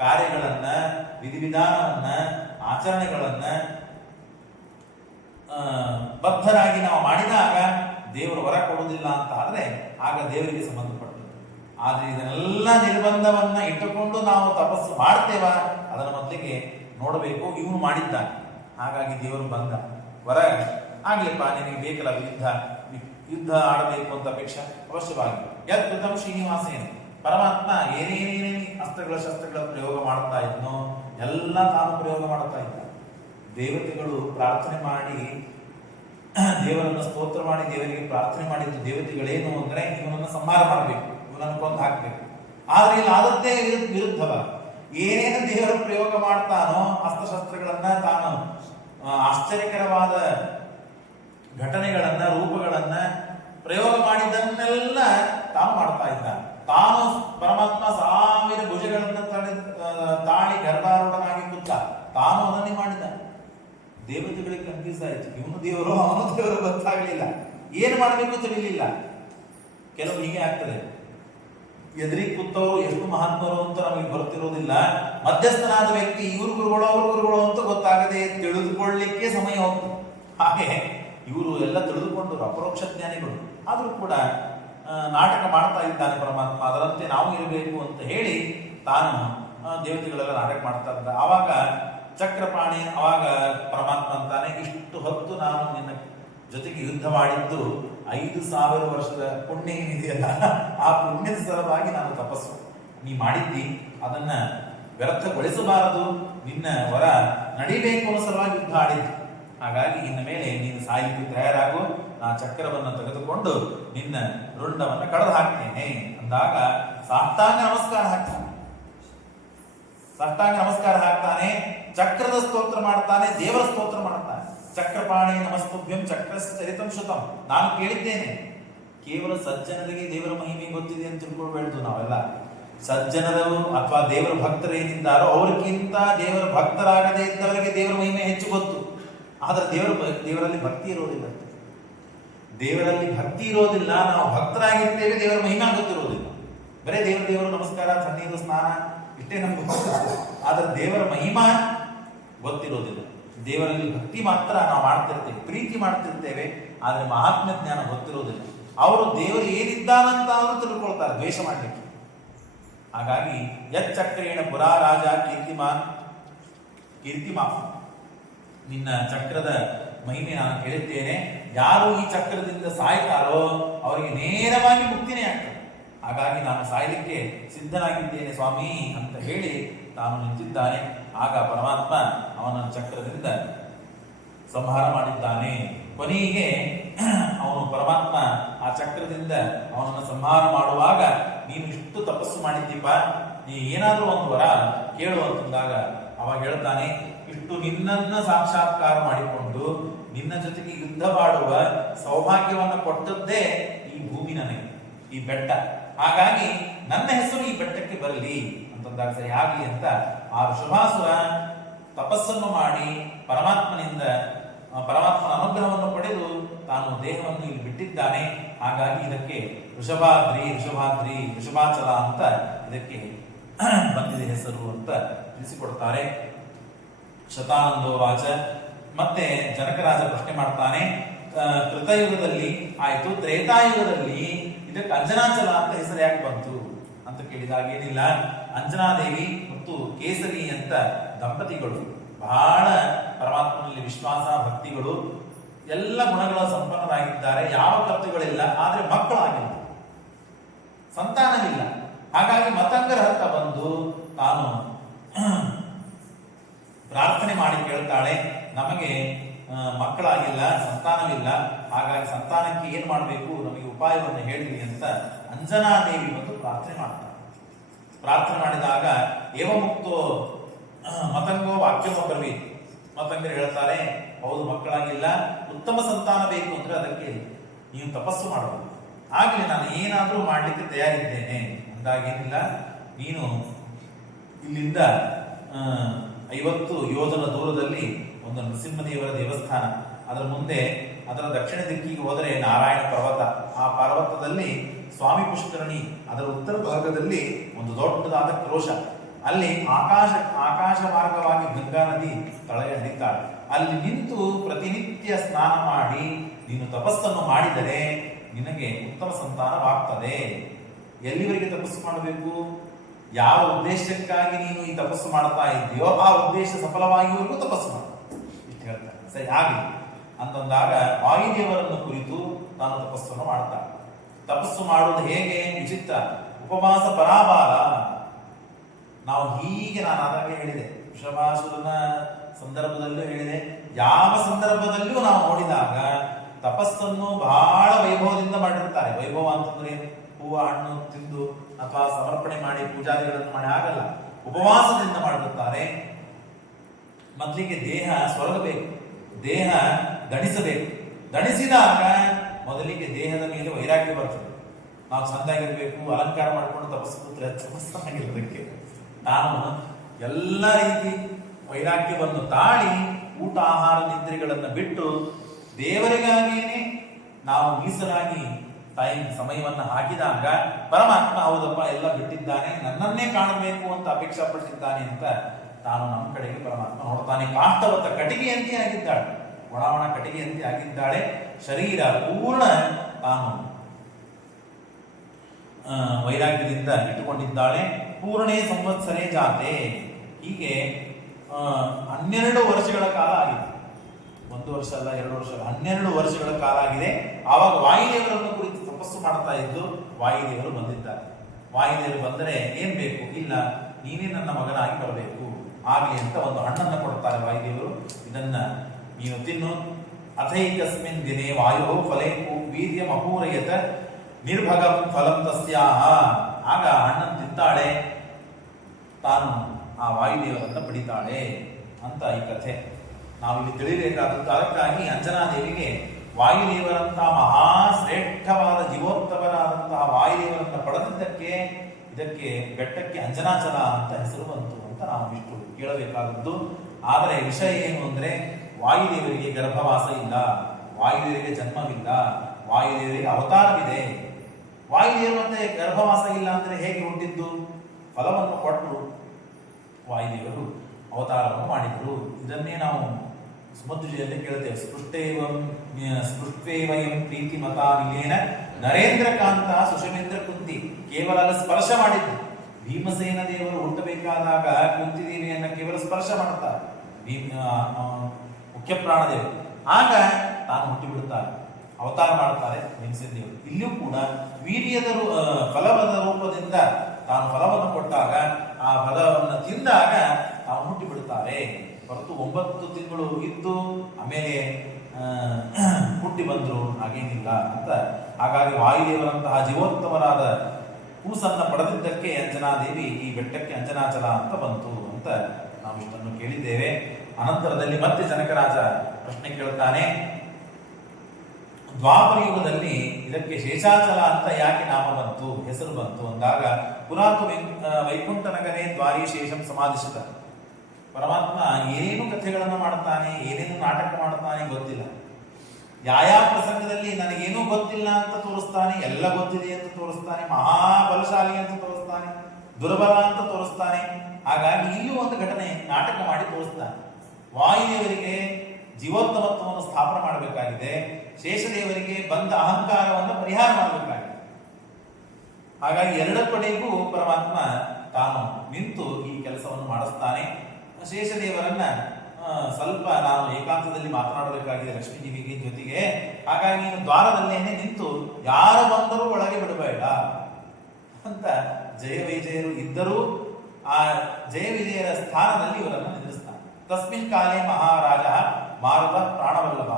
ಕಾರ್ಯಗಳನ್ನ, ವಿಧಿವಿಧಾನವನ್ನ, ಆಚರಣೆಗಳನ್ನ ಬದ್ಧರಾಗಿ ನಾವು ಮಾಡಿದಾಗ ದೇವರು ಹೊರ ಕೊಡುವುದಿಲ್ಲ ಅಂತ ಆದ್ರೆ ಆಗ ದೇವರಿಗೆ ಸಂಬಂಧಪಟ್ಟದ್ದು. ಆದ್ರೆ ಇದನ್ನೆಲ್ಲ ನಿರ್ಬಂಧವನ್ನ ಇಟ್ಟುಕೊಂಡು ನಾವು ತಪಸ್ಸು ಮಾಡ್ತೇವ, ಅದರ ಮೊದಲಿಗೆ ನೋಡಬೇಕು, ಇವನು ಮಾಡಿದ್ದಾನೆ, ಹಾಗಾಗಿ ದೇವರು ಬಂದ ವರ ಆಗ್ಲಿಪ್ಪ, ನಿನಗೆ ಬೇಕಲ್ಲ ಯುದ್ಧ ಆಡಬೇಕು ಅಂತ ಅಪೇಕ್ಷೆ ಅವಶ್ಯವಾಗಿ. ಯತ್ಕೃತಂ ಶ್ರೀನಿವಾಸೇನ, ಪರಮಾತ್ಮ ಏನೇನೇನೇ ಶಸ್ತ್ರಗಳ ಪ್ರಯೋಗ ಮಾಡ್ತಾ ಇದ್ನೋ ಎಲ್ಲ ತಾನು ಪ್ರಯೋಗ ಮಾಡ್ತಾ ಇದ್ದ. ದೇವತೆಗಳು ಪ್ರಾರ್ಥನೆ ಮಾಡಿ, ದೇವರನ್ನು ಸ್ತೋತ್ರ ಮಾಡಿ ದೇವರಿಗೆ ಪ್ರಾರ್ಥನೆ ಮಾಡಿದ್ದು ದೇವತೆಗಳೇನು ಅಂದ್ರೆ ಇವನನ್ನು ಸಂಹಾರ ಮಾಡಬೇಕು, ಇವನನ್ನು ಕೊಂದು ಹಾಕಬೇಕು. ಆದ್ರೆ ಇಲ್ಲಿ ಆದದ್ದೇ ವಿರುದ್ಧವ. ಏನೇನು ದೇವರ ಪ್ರಯೋಗ ಮಾಡ್ತಾನೋ ಅಸ್ತ್ರಶಸ್ತ್ರಗಳನ್ನ, ತಾನು ಆಶ್ಚರ್ಯಕರವಾದ ಘಟನೆಗಳನ್ನ, ರೂಪಗಳನ್ನ ಪ್ರಯೋಗ ಮಾಡಿದ್ದನ್ನೆಲ್ಲ ತಾನು ಮಾಡ್ತಾ ಇದ್ದ. ತಾನು ಪರಮಾತ್ಮ 1000 ಭುಜಗಳನ್ನ ತಾಳಿ ಗರ್ಭಾರೂಢನಾಗಿ ಕೂತ, ತಾನು ಅದನ್ನೇ ಮಾಡಿದ. ದೇವತೆಗಳಿಗೆ ಕನ್ಫ್ಯೂಸ್ ಆಯ್ತು, ಇವನು ದೇವರು ಅವನು ದೇವರು ಗೊತ್ತಾಗಲಿಲ್ಲ, ಏನು ಮಾಡಬೇಕು ತಿಳಿಲಿಲ್ಲ. ಕೆಲವು ಹೀಗೆ ಆಗ್ತದೆ, ಎದುರಿಗೆ ಕೂತವರು ಎಷ್ಟು ಮಹಾತ್ಮರು ಅಂತ ನಮಗೆ ಗೊತ್ತಿರೋದಿಲ್ಲ. ಮಧ್ಯಸ್ಥನಾದ ವ್ಯಕ್ತಿ ಇವ್ರು ಗುರುಗಳು ಅವ್ರ ಗುರುಗಳು ಅಂತ ಗೊತ್ತಾಗದೆ ತಿಳಿದುಕೊಳ್ಳಲಿಕ್ಕೆ ಸಮಯ ಹೋಗ್ತದೆ. ಹಾಗೆ ಇವರು ಎಲ್ಲ ತಿಳಿದುಕೊಂಡರು, ಅಪರೋಕ್ಷ ಜ್ಞಾನಿಗಳು. ಆದರೂ ಕೂಡ ನಾಟಕ ಮಾಡ್ತಾ ಇದ್ದಾನೆ ಪರಮಾತ್ಮ, ಅದರಂತೆ ನಾವು ಇರಬೇಕು ಅಂತ ಹೇಳಿ ತಾನು ದೇವತೆಗಳೆಲ್ಲ ನಾಟಕ ಮಾಡ್ತಾ ಇದ್ದ. ಆವಾಗ ಚಕ್ರಪಾಣಿ, ಅವಾಗ ಪರಮಾತ್ಮ ಅಂತಾನೆ, ಇಷ್ಟು ಹೊತ್ತು ನಾನು ನಿನ್ನ ಜೊತೆಗೆ ಯುದ್ಧ ಮಾಡಿದ್ದು 5000 ವರ್ಷದ ಪುಣ್ಯ ಏನಿದೆಯಲ್ಲ, ಆ ಪುಣ್ಯದ ಸಲುವಾಗಿ ನಾನು ತಪಸ್ಸು ನೀ ಮಾಡಿದ್ದಿ, ಅದನ್ನ ವ್ಯರ್ಥಗೊಳಿಸಬಾರದು, ನಿನ್ನ ವರ ನಡಿಬೇಕು ಅನ್ನೋ ಸಲುವಾಗಿ ಯುದ್ಧ ಆಡಿದ್ದು. ಹಾಗಾಗಿ ಇನ್ನ ಮೇಲೆ ನೀನು ಸಾಯಲಿಕ್ಕೆ ತಯಾರಾಗು, ನಾ ಚಕ್ರವನ್ನು ತೆಗೆದುಕೊಂಡು ನಿನ್ನ ರುಂಡವನ್ನು ಕಳೆದು ಹಾಕ್ತೇನೆ ಅಂದಾಗ ಸಾಷ್ಟಾಂಗ ನಮಸ್ಕಾರ ಹಾಕ್ತಾನೆ. ಚಕ್ರದ ಸ್ತೋತ್ರ ಮಾಡ್ತಾನೆ, ದೇವರ ಸ್ತೋತ್ರ ಮಾಡ್ತಾನೆ. ಚಕ್ರಪಾಣಿ ನಮಸ್ತುಭ್ಯಂ ಚಕ್ರಸ್ಯ ಚರಿತಂ ಶ್ರುತಂ. ನಾನು ಕೇಳಿದ್ದೇನೆ. ಕೇವಲ ಸಜ್ಜನರಿಗೆ ದೇವರ ಮಹಿಮೆ ಗೊತ್ತಿದೆ ಅಂತ ತಿಳ್ಕೊಳ್ಬೇಡ್ದು ನಾವೆಲ್ಲ. ಸಜ್ಜನರು ಅಥವಾ ದೇವರ ಭಕ್ತರು ಏನಿದ್ದಾರೋ ಅವ್ರಿಗಿಂತ ದೇವರ ಭಕ್ತರಾಗದೇ ಇದ್ದವರಿಗೆ ದೇವರ ಮಹಿಮೆ ಹೆಚ್ಚು ಗೊತ್ತು. ಆದ್ರೆ ದೇವರಲ್ಲಿ ಭಕ್ತಿ ಇರೋದಿಲ್ಲ. ದೇವರಲ್ಲಿ ಭಕ್ತಿ ಇರೋದಿಲ್ಲ, ನಾವು ಭಕ್ತರಾಗಿರ್ತೇವೆ, ದೇವರ ಮಹಿಮಾ ಗೊತ್ತಿರೋದಿಲ್ಲ. ಬರೇ ದೇವರು ನಮಸ್ಕಾರ, ತಣ್ಣೀರು ಸ್ನಾನ ಇಷ್ಟೇ ನಮ್ಗೆ ಗೊತ್ತಿರ್ತದೆ. ಆದ್ರೆ ದೇವರ ಮಹಿಮಾ ಗೊತ್ತಿರೋದಿಲ್ಲ. ದೇವರಲ್ಲಿ ಭಕ್ತಿ ಮಾತ್ರ ನಾವು ಮಾಡ್ತಿರ್ತೇವೆ, ಪ್ರೀತಿ ಮಾಡ್ತಿರ್ತೇವೆ, ಆದ್ರೆ ಮಹಾತ್ಮ ಜ್ಞಾನ ಗೊತ್ತಿರೋದಿಲ್ಲ. ಅವರು ದೇವರು ಏನಿದ್ದಾನಂತ ಅವರು ತಿಳ್ಕೊಳ್ತಾರೆ ದ್ವೇಷ ಮಾಡಲಿಕ್ಕೆ. ಹಾಗಾಗಿ ಯಚ್ಚಕ್ರೇಣ ಪುರಾ ರಾಜ ಕೀರ್ತಿಮಾ, ನಿನ್ನ ಚಕ್ರದ ಮಹಿಮೆ ನಾನು ಕೇಳಿದ್ದೇನೆ. ಯಾರು ಈ ಚಕ್ರದಿಂದ ಸಾಯ್ತಾರೋ ಅವರಿಗೆ ನೇರವಾಗಿ ಮುಕ್ತಿನೇ ಆಗ್ತದೆ. ಹಾಗಾಗಿ ನಾನು ಸಾಯಲಿಕ್ಕೆ ಸಿದ್ಧನಾಗಿದ್ದೇನೆ ಸ್ವಾಮಿ ಅಂತ ಹೇಳಿ ತಾನು ನಿಂತಿದ್ದಾನೆ. ಆಗ ಪರಮಾತ್ಮ ಅವನನ್ನು ಚಕ್ರದಿಂದ ಸಂಹಾರ ಮಾಡಿದ್ದಾನೆ. ಕೊನೆಗೆ ಅವನು ಪರಮಾತ್ಮ ಆ ಚಕ್ರದಿಂದ ಅವನನ್ನು ಸಂಹಾರ ಮಾಡುವಾಗ, ನೀನು ಇಷ್ಟು ತಪಸ್ಸು ಮಾಡಿದ್ದೀಪ, ನೀ ಏನಾದ್ರೂ ಒಂದು ವರ ಕೇಳು ಅಂತಂದಾಗ ಅವಾಗ ಹೇಳ್ತಾನೆ, ಇಷ್ಟು ನಿನ್ನನ್ನ ಸಾಕ್ಷಾತ್ಕಾರ ಮಾಡಿಕೊಂಡು ನಿನ್ನ ಜೊತೆಗೆ ಯುದ್ಧ ಮಾಡುವ ಸೌಭಾಗ್ಯವನ್ನು ಕೊಟ್ಟದ್ದೇ ಈ ಭೂಮಿ ನನಗೆ, ಈ ಬೆಟ್ಟ. ಹಾಗಾಗಿ ನನ್ನ ಹೆಸರು ಈ ಬೆಟ್ಟಕ್ಕೆ ಬರಲಿ ಅಂತಂದಾಗ ಸರಿ ಆಗಲಿ ಅಂತ ಆ ವೃಷಭಾಸುರ ತಪಸ್ಸನ್ನು ಮಾಡಿ ಪರಮಾತ್ಮನ ಅನುಗ್ರಹವನ್ನು ಪಡೆದು ತಾನು ದೇಹವನ್ನು ಇಲ್ಲಿ ಬಿಟ್ಟಿದ್ದಾನೆ. ಹಾಗಾಗಿ ಇದಕ್ಕೆ ವೃಷಭಾಚಲ ಅಂತ ಇದಕ್ಕೆ ಬಂದಿದೆ ಹೆಸರು ಅಂತ ತಿಳಿಸಿಕೊಡ್ತಾರೆ. ಶತಾನಂದೋ ವಾಚ. ಮತ್ತೆ ಜನಕರಾಜ ಪ್ರಶ್ನೆ ಮಾಡ್ತಾನೆ, ಕೃತಯುಗದಲ್ಲಿ ಆಯ್ತು, ತ್ರೇತಾಯುಗದಲ್ಲಿ ಇದಕ್ಕೆ ಅಂಜನಾಚಲ ಅಂತ ಹೆಸರು ಯಾಕೆ ಬಂತು ಅಂತ ಕೇಳಿದಾಗ ಏನಿಲ್ಲ, ಅಂಜನಾದೇವಿ ಮತ್ತು ಕೇಸರಿ ಅಂತ ದಂಪತಿಗಳು ಬಹಳ ಪರಮಾತ್ಮನಲ್ಲಿ ವಿಶ್ವಾಸ ಭಕ್ತಿಗಳು ಎಲ್ಲ ಗುಣಗಳ ಸಂಪನ್ನರಾಗಿದ್ದಾರೆ. ಯಾವ ಕರ್ತುಗಳಿಲ್ಲ, ಆದ್ರೆ ಮಕ್ಕಳಾಗಿಲ್ಲ, ಸಂತಾನವಿಲ್ಲ. ಹಾಗಾಗಿ ಮತಂಗರ ಹತ್ತ ಬಂದು ತಾನು ಪ್ರಾರ್ಥನೆ ಮಾಡಿ ಕೇಳ್ತಾಳೆ, ನಮಗೆ ಮಕ್ಕಳಾಗಿಲ್ಲ, ಸಂತಾನವಿಲ್ಲ, ಹಾಗಾಗಿ ಸಂತಾನಕ್ಕೆ ಏನ್ ಮಾಡಬೇಕು, ನಮಗೆ ಉಪಾಯವನ್ನು ಹೇಳಿ ಅಂತ ಅಂಜನಾದೇವಿ ಬಂದು ಪ್ರಾರ್ಥನೆ ಮಾಡ್ತಾಳೆ. ಪ್ರಾರ್ಥನೆ ಮಾಡಿದಾಗ ಏವಮುಕ್ತೋ ಮತಂಗೋ ವಾಕ್ಯಮ ಬ್ರವೀತ್. ಮತಂಗರು ಹೇಳ್ತಾರೆ, ಹೌದು ಮಕ್ಕಳಾಗಿಲ್ಲ, ಉತ್ತಮ ಸಂತಾನ ಬೇಕು ಅಂದ್ರೆ ಅದಕ್ಕೆ ನೀವು ತಪಸ್ಸು ಮಾಡಬಹುದು. ಆಗ್ಲಿ, ನಾನು ಏನಾದ್ರೂ ಮಾಡ್ಲಿಕ್ಕೆ ತಯಾರಿದ್ದೇನೆ ಅಂದಾಗೇನಿಲ್ಲ, ನೀನು ಇಲ್ಲಿಂದ 50 ಯೋಜನ ದೂರದಲ್ಲಿ ಒಂದು ನರಸಿಂಹದೇವರ ದೇವಸ್ಥಾನ, ಅದರ ಮುಂದೆ ಅದರ ದಕ್ಷಿಣ ದಿಕ್ಕಿಗೆ ಹೋದರೆ ನಾರಾಯಣ ಪರ್ವತ, ಆ ಪರ್ವತದಲ್ಲಿ ಸ್ವಾಮಿ ಪುಷ್ಕರಣಿ, ಅದರ ಉತ್ತರ ಭಾಗದಲ್ಲಿ ಒಂದು ದೊಡ್ಡದಾದ ಕ್ರೋಶ, ಅಲ್ಲಿ ಆಕಾಶ ಮಾರ್ಗವಾಗಿ ಗಂಗಾ ನದಿ ತಳಗೆ ಹರಿತಾಳೆ. ಅಲ್ಲಿ ನಿಂತು ಪ್ರತಿನಿತ್ಯ ಸ್ನಾನ ಮಾಡಿ ನೀನು ತಪಸ್ಸನ್ನು ಮಾಡಿದರೆ ನಿನಗೆ ಉತ್ತಮ ಸಂತಾನವಾಗ್ತದೆ. ಎಲ್ಲಿವರೆಗೆ ತಪಸ್ಸು ಮಾಡಬೇಕು, ಯಾವ ಉದ್ದೇಶಕ್ಕಾಗಿ ನೀನು ಈ ತಪಸ್ಸು ಮಾಡ್ತಾ ಇದೆಯೋ ಆ ಉದ್ದೇಶ ಸಫಲವಾಗಿವರೆಗೂ ತಪಸ್ಸು ಮಾಡ, ಇಷ್ಟು ಹೇಳ್ತಾರೆ. ಸರಿ ಆಗಲಿ ಅಂತಂದಾಗ ವಾಯುದೇವರನ್ನು ಕುರಿತು ತಾನು ತಪಸ್ಸನ್ನು ಮಾಡ್ತಾನೆ. ತಪಸ್ಸು ಮಾಡುವುದು ಹೇಗೆ ವಿಚಿತ್ರ, ಉಪವಾಸ ಪರಾಭಾರ. ನಾವು ಹೀಗೆ ನಾನು ಆದಾಗ ಹೇಳಿದೆ, ವೃಷಭಾಸುರನ ಸಂದರ್ಭದಲ್ಲೂ ಹೇಳಿದೆ, ಯಾವ ಸಂದರ್ಭದಲ್ಲಿಯೂ ನಾವು ನೋಡಿದಾಗ ತಪಸ್ಸನ್ನು ಬಹಳ ವೈಭವದಿಂದ ಮಾಡಿರ್ತಾರೆ. ವೈಭವ ಅಂತಂದ್ರೆ ಹೂವು ಹಣ್ಣು ತಿಂದು ಅಥವಾ ಸಮರ್ಪಣೆ ಮಾಡಿ ಪೂಜಾದಿಗಳನ್ನು ಮಾಡಿ ಆಗಲ್ಲ, ಉಪವಾಸದಿಂದ ಮಾಡಿರುತ್ತಾರೆ. ಮೊದಲಿಗೆ ದೇಹ ಸೊರಗಬೇಕು, ದೇಹ ದಣಿಸಬೇಕು. ದಣಿಸಿದಾಗ ಮೊದಲಿಗೆ ದೇಹದ ಮೇಲೆ ವೈರಾಗ್ಯ ಬರ್ತದೆ. ನಾವು ಚಂದಾಗಿರ್ಬೇಕು, ಅಲಂಕಾರ ಮಾಡಿಕೊಂಡು ತಪಸ್ಸಾಗಿರೋದಕ್ಕೆ ನಾನು ಎಲ್ಲ ರೀತಿ ವೈರಾಗ್ಯವನ್ನು ತಾಳಿ ಊಟ ಆಹಾರ ನಿದ್ರೆಗಳನ್ನು ಬಿಟ್ಟು ದೇವರಿಗಾಗಿಯೇ ನಾವು ಮೀಸಲಾಗಿ ಸಮಯವನ್ನು ಹಾಕಿದಾಗ ಪರಮಾತ್ಮ ಹೌದಪ್ಪ ಎಲ್ಲ ಬಿಟ್ಟಿದ್ದಾನೆ, ನನ್ನನ್ನೇ ಕಾಣಬೇಕು ಅಂತ ಅಪೇಕ್ಷಾ ಪಟ್ಟಿದ್ದಾನೆ ಅಂತ ತಾನು ನಮ್ಮ ಕಡೆಗೆ ಪರಮಾತ್ಮ ನೋಡ್ತಾನೆ. ಕಾಷ್ಟವತ್ತ ಕಟಿಗೆಯಂತೆ ಆಗಿದ್ದಾಳೆ, ಒಣ ಕಟಿಗೆಯಂತೆ ಆಗಿದ್ದಾಳೆ. ಶರೀರ ಪೂರ್ಣ ತಾನು ವೈರಾಗ್ಯದಿಂದ ಇಟ್ಟುಕೊಂಡಿದ್ದಾಳೆ. ಪೂರ್ಣೇ ಸಂವತ್ಸರೇ ಜಾತೆ. ಹೀಗೆ 12 ವರ್ಷಗಳ ಕಾಲ ಆಗಿದೆ. 1 ವರ್ಷ ಅಲ್ಲ, 2 ವರ್ಷ ಅಲ್ಲ, 12 ವರ್ಷಗಳ ಕಾಲ ಆಗಿದೆ. ಆವಾಗ ವಾಯುದೇವರನ್ನು ಕುರಿತು ತಪಸ್ಸು ಮಾಡ್ತಾ ಇದ್ದು ವಾಯುದೇವರು ಬಂದಿದ್ದಾರೆ. ವಾಯುದೇವರು ಬಂದರೆ ಏನ್ ಬೇಕು, ಇಲ್ಲ ನೀನೇ ನನ್ನ ಮಗನಾಗಿ ಬರಬೇಕು ಆಗಲಿ ಅಂತ ಒಂದು ಹಣ್ಣನ್ನು ಕೊಡ್ತಾರೆ ವಾಯುದೇವರು. ಇದನ್ನ ನೀನು ತಿನ್ನು. ಅಥೈಕಸ್ಮಿನ್ ದಿನೇ ವಾಯು ಫಲೇ ವೀರ್ಯಂ ಅಪೂರಯತ ನಿರ್ಭಗಂ ಫಲಂ ತಸ್ಯಾಹ. ಆಗ ಹಣ್ಣನ್ನು ತಿಂತಾಳೆ, ತಾನು ಆ ವಾಯುದೇವರನ್ನ ಪಡಿತಾಳೆ ಅಂತ ಈ ಕಥೆ. ನಾವಿಲ್ಲಿ ತಿಳಿಬೇಕಾದದ್ದು. ಅದಕ್ಕಾಗಿ ಅಂಜನಾದೇವಿಗೆ ವಾಯುದೇವರಂತಹ ಮಹಾಶ್ರೇಷ್ಠವಾದ ಜೀವೋತ್ತಮರಾದಂತಹ ವಾಯುದೇವರನ್ನ ಪಡೆದಿದ್ದಕ್ಕೆ ಇದಕ್ಕೆ ಬೆಟ್ಟಕ್ಕೆ ಅಂಜನಾಚಲ ಅಂತ ಹೆಸರು ಬಂತು ಅಂತ ನಾವು ಇಷ್ಟು ಕೇಳಬೇಕಾದದ್ದು. ಆದರೆ ವಿಷಯ ಏನು ಅಂದ್ರೆ, ವಾಯುದೇವರಿಗೆ ಗರ್ಭವಾಸ ಇಲ್ಲ, ವಾಯುದೇವರಿಗೆ ಜನ್ಮವಿಲ್ಲ, ವಾಯುದೇವರಿಗೆ ಅವತಾರವಿದೆ. ವಾಯುದೇವರು ಮತ್ತೆ ಗರ್ಭವಾಸ ಇಲ್ಲ ಅಂದ್ರೆ ಹೇಗೆ ಹುಟ್ಟಿದ್ದು? ಫಲವನ್ನು ಕೊಟ್ಟು ವಾಯುದೇವರು ಅವತಾರವನ್ನು ಮಾಡಿದರು. ಇದನ್ನೇ ನಾವು ಸುಮಧ್ವಿಜಯಲ್ಲಿ ಕೇಳ್ತೇವೆ. ಸ್ಪೃಷ್ಟೇವಯಂ ಪ್ರೀತಿ ಮತ ನಿಲೇನ ನರೇಂದ್ರ ಕಾಂತ ಸುಷಮೇಂದ್ರ ಕುಂತಿ. ಕೇವಲ ಸ್ಪರ್ಶ ಮಾಡಿದ್ದು. ಭೀಮಸೇನ ದೇವರು ಹುಟ್ಟಬೇಕಾದಾಗ ಕುಂತಿ ದೇವಿಯನ್ನ ಕೇವಲ ಸ್ಪರ್ಶ ಮಾಡುತ್ತಾರೆ ಮುಖ್ಯ ಪ್ರಾಣದೇವರು. ಆಗ ತಾನು ಹುಟ್ಟಿಬಿಡುತ್ತಾರೆ, ಅವತಾರ ಮಾಡುತ್ತಾರೆ ಭೀಮಸೇನ ದೇವರು. ಇಲ್ಲಿಯೂ ಕೂಡ ವೀರ್ಯದ ಫಲವದ ರೂಪದಿಂದ ತಾನು ಫಲವನ್ನು ಕೊಟ್ಟಾಗ ಆ ಫಲವನ್ನು ತಿಂದಾಗ ತಾವು ಹುಟ್ಟಿಬಿಡುತ್ತಾರೆ. ಹೊರತು 9 ತಿಂಗಳು ಇದ್ದು ಆಮೇಲೆ ಹುಟ್ಟಿ ಬಂದ್ರು ಹಾಗೇನಿಲ್ಲ ಅಂತ. ಹಾಗಾಗಿ ವಾಯುದೇವರಂತಹ ಜೀವೋತ್ತಮರಾದ ಕೂಸನ್ನ ಪಡೆದಿದ್ದಕ್ಕೆ ಅಂಜನಾದೇವಿ ಈ ಬೆಟ್ಟಕ್ಕೆ ಅಂಜನಾಚಲ ಅಂತ ಬಂತು ಅಂತ ನಾವು ಇಷ್ಟನ್ನು ಕೇಳಿದ್ದೇವೆ. ಅನಂತರದಲ್ಲಿ ಮತ್ತೆ ಜನಕರಾಜ ಪ್ರಶ್ನೆ ಕೇಳ್ತಾನೆ. ದ್ವಾಪರ ಯುಗದಲ್ಲಿ ಇದಕ್ಕೆ ಶೇಷಾಚಲ ಅಂತ ಯಾಕೆ ನಾಮ ಬಂತು, ಹೆಸರು ಬಂತು ಅಂದಾಗ, ಪುರಾತು ವೈಕುಂಠ ನಗರೇ ದ್ವಾರಿ ಶೇಷಂ ಸಮಾಧಿಸಿದ. ಪರಮಾತ್ಮ ಏನೇನು ಕಥೆಗಳನ್ನು ಮಾಡ್ತಾನೆ, ಏನೇನು ನಾಟಕ ಮಾಡ್ತಾನೆ ಗೊತ್ತಿಲ್ಲ. ಯಾವ ಪ್ರಸಂಗದಲ್ಲಿ ನನಗೇನೂ ಗೊತ್ತಿಲ್ಲ ಅಂತ ತೋರಿಸ್ತಾನೆ, ಎಲ್ಲ ಗೊತ್ತಿದೆ ಅಂತ ತೋರಿಸ್ತಾನೆ, ಮಹಾಬಲಶಾಲಿ ಅಂತ ತೋರಿಸ್ತಾನೆ, ದುರ್ಬಲ ಅಂತ ತೋರಿಸ್ತಾನೆ. ಹಾಗಾಗಿ ಇಲ್ಲೂ ಒಂದು ಘಟನೆ ನಾಟಕ ಮಾಡಿ ತೋರಿಸ್ತಾನೆ. ವಾಯುದೇವರಿಗೆ ಜೀವೋತ್ತಮತ್ವವನ್ನು ಸ್ಥಾಪನೆ ಮಾಡಬೇಕಾಗಿದೆ, ಶೇಷದೇವರಿಗೆ ಬಂದ ಅಹಂಕಾರವನ್ನು ಪರಿಹಾರ ಮಾಡಬೇಕಾಗಿದೆ. ಹಾಗಾಗಿ ಎರಡರ ಕಡೆಗೂ ಪರಮಾತ್ಮ ತಾನು ನಿಂತು ಈ ಕೆಲಸವನ್ನು ಮಾಡಿಸ್ತಾನೆ. ಶೇಷದೇವರನ್ನ ಸ್ವಲ್ಪ ನಾನು ಏಕಾಂತದಲ್ಲಿ ಮಾತನಾಡಬೇಕಾಗಿದೆ ಲಕ್ಷ್ಮೀದೇವಿಗೆ ಜೊತೆಗೆ. ಹಾಗಾಗಿ ನೀನು ದ್ವಾರದಲ್ಲೇನೆ ನಿಂತು ಯಾರು ಬಂದರೂ ಒಳಗೆ ಬಿಡಬೇಡ ಅಂತ ಜಯ ವಿಜಯರು ಇದ್ದರೂ ಆ ಜಯ ವಿಜಯರ ಸ್ಥಾನದಲ್ಲಿ ಇವರನ್ನು ನಿಲ್ಲಿಸ್ತಾನೆ. ತಸ್ಮಿನ್ ಕಾಲೇ ಮಹಾರಾಜ ಮಾರುತ ಪ್ರಾಣವಲ್ಲಭ.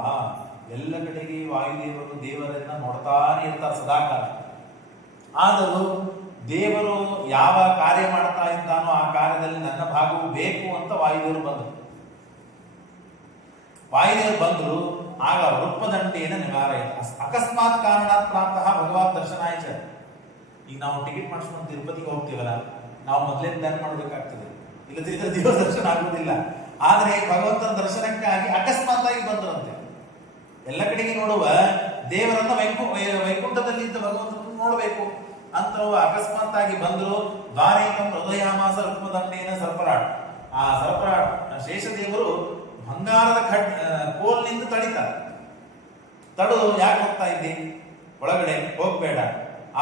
ಎಲ್ಲ ಕಡೆಗೆ ವಾಯುದೇವರು ದೇವರನ್ನ ನೋಡ್ತಾನೆ ಇರ್ತಾರೆ ಸದಾಕಾಲ. ಆದರೂ ದೇವರು ಯಾವ ಕಾರ್ಯ ಮಾಡ್ತಾ ಇದ್ದಾನೋ ಆ ಕಾರ್ಯದಲ್ಲಿ ನನ್ನ ಭಾಗವು ಬೇಕು ಅಂತ ವಾಯುದೇವರು ಬಂದರು. ಬಂದರು. ಆಗ ವೃಪ್ಪದಂಡೇನ ನಿವಾರಯ ಅಕಸ್ಮಾತ್ ಕಾರಣಾತ್ ಪ್ರಾಪ್ತಃ ಭಗವತ್ ದರ್ಶನಾಯ ಚ. ಈಗ ನಾವು ಟಿಕೆಟ್ ಮಾಡಿಸ್ಕೊಂಡು ತಿರುಪತಿಗೆ ಹೋಗ್ತೀವಲ್ಲ, ನಾವು ಮೊದಲೇ ಪ್ಲಾನ್ ಮಾಡಬೇಕಾಗ್ತದೆ, ಇಲ್ಲದಿದ್ದರೆ ದೇವರ ದರ್ಶನ ಆಗುವುದಿಲ್ಲ. ಆದರೆ ಭಗವಂತನ ದರ್ಶನಕ್ಕಾಗಿ ಅಕಸ್ಮಾತ್ ಆಗಿ ಬಂದರಂತೆ. ಎಲ್ಲ ಕಡೆಗೆ ನೋಡುವ ದೇವರನ್ನ ವೈಕುಂಠದಲ್ಲಿ ಇದ್ದ ಭಗವಂತನ ನೋಡಬೇಕು ಅಂತ ಅಕಸ್ಮಾತ್ ಆಗಿ ಬಂದರು. ದ್ವಾರೇಕಂ ಹೃದಯಾಮಾಸ ರುಕ್ಮದಂಡೇನ ಸರ್ಪರಾಟ್. ಆ ಸರ್ಪರಾಟ್ ಶೇಷದೇವರು ಬಂಗಾರದ ಕೋಲ್ನಿಂದ ತಡಿತಾರೆ. ತಡೆದು ಯಾಕೆ ಹೋಗ್ತಾ ಇದ್ದಿ, ಒಳಗಡೆ ಹೋಗ್ಬೇಡ.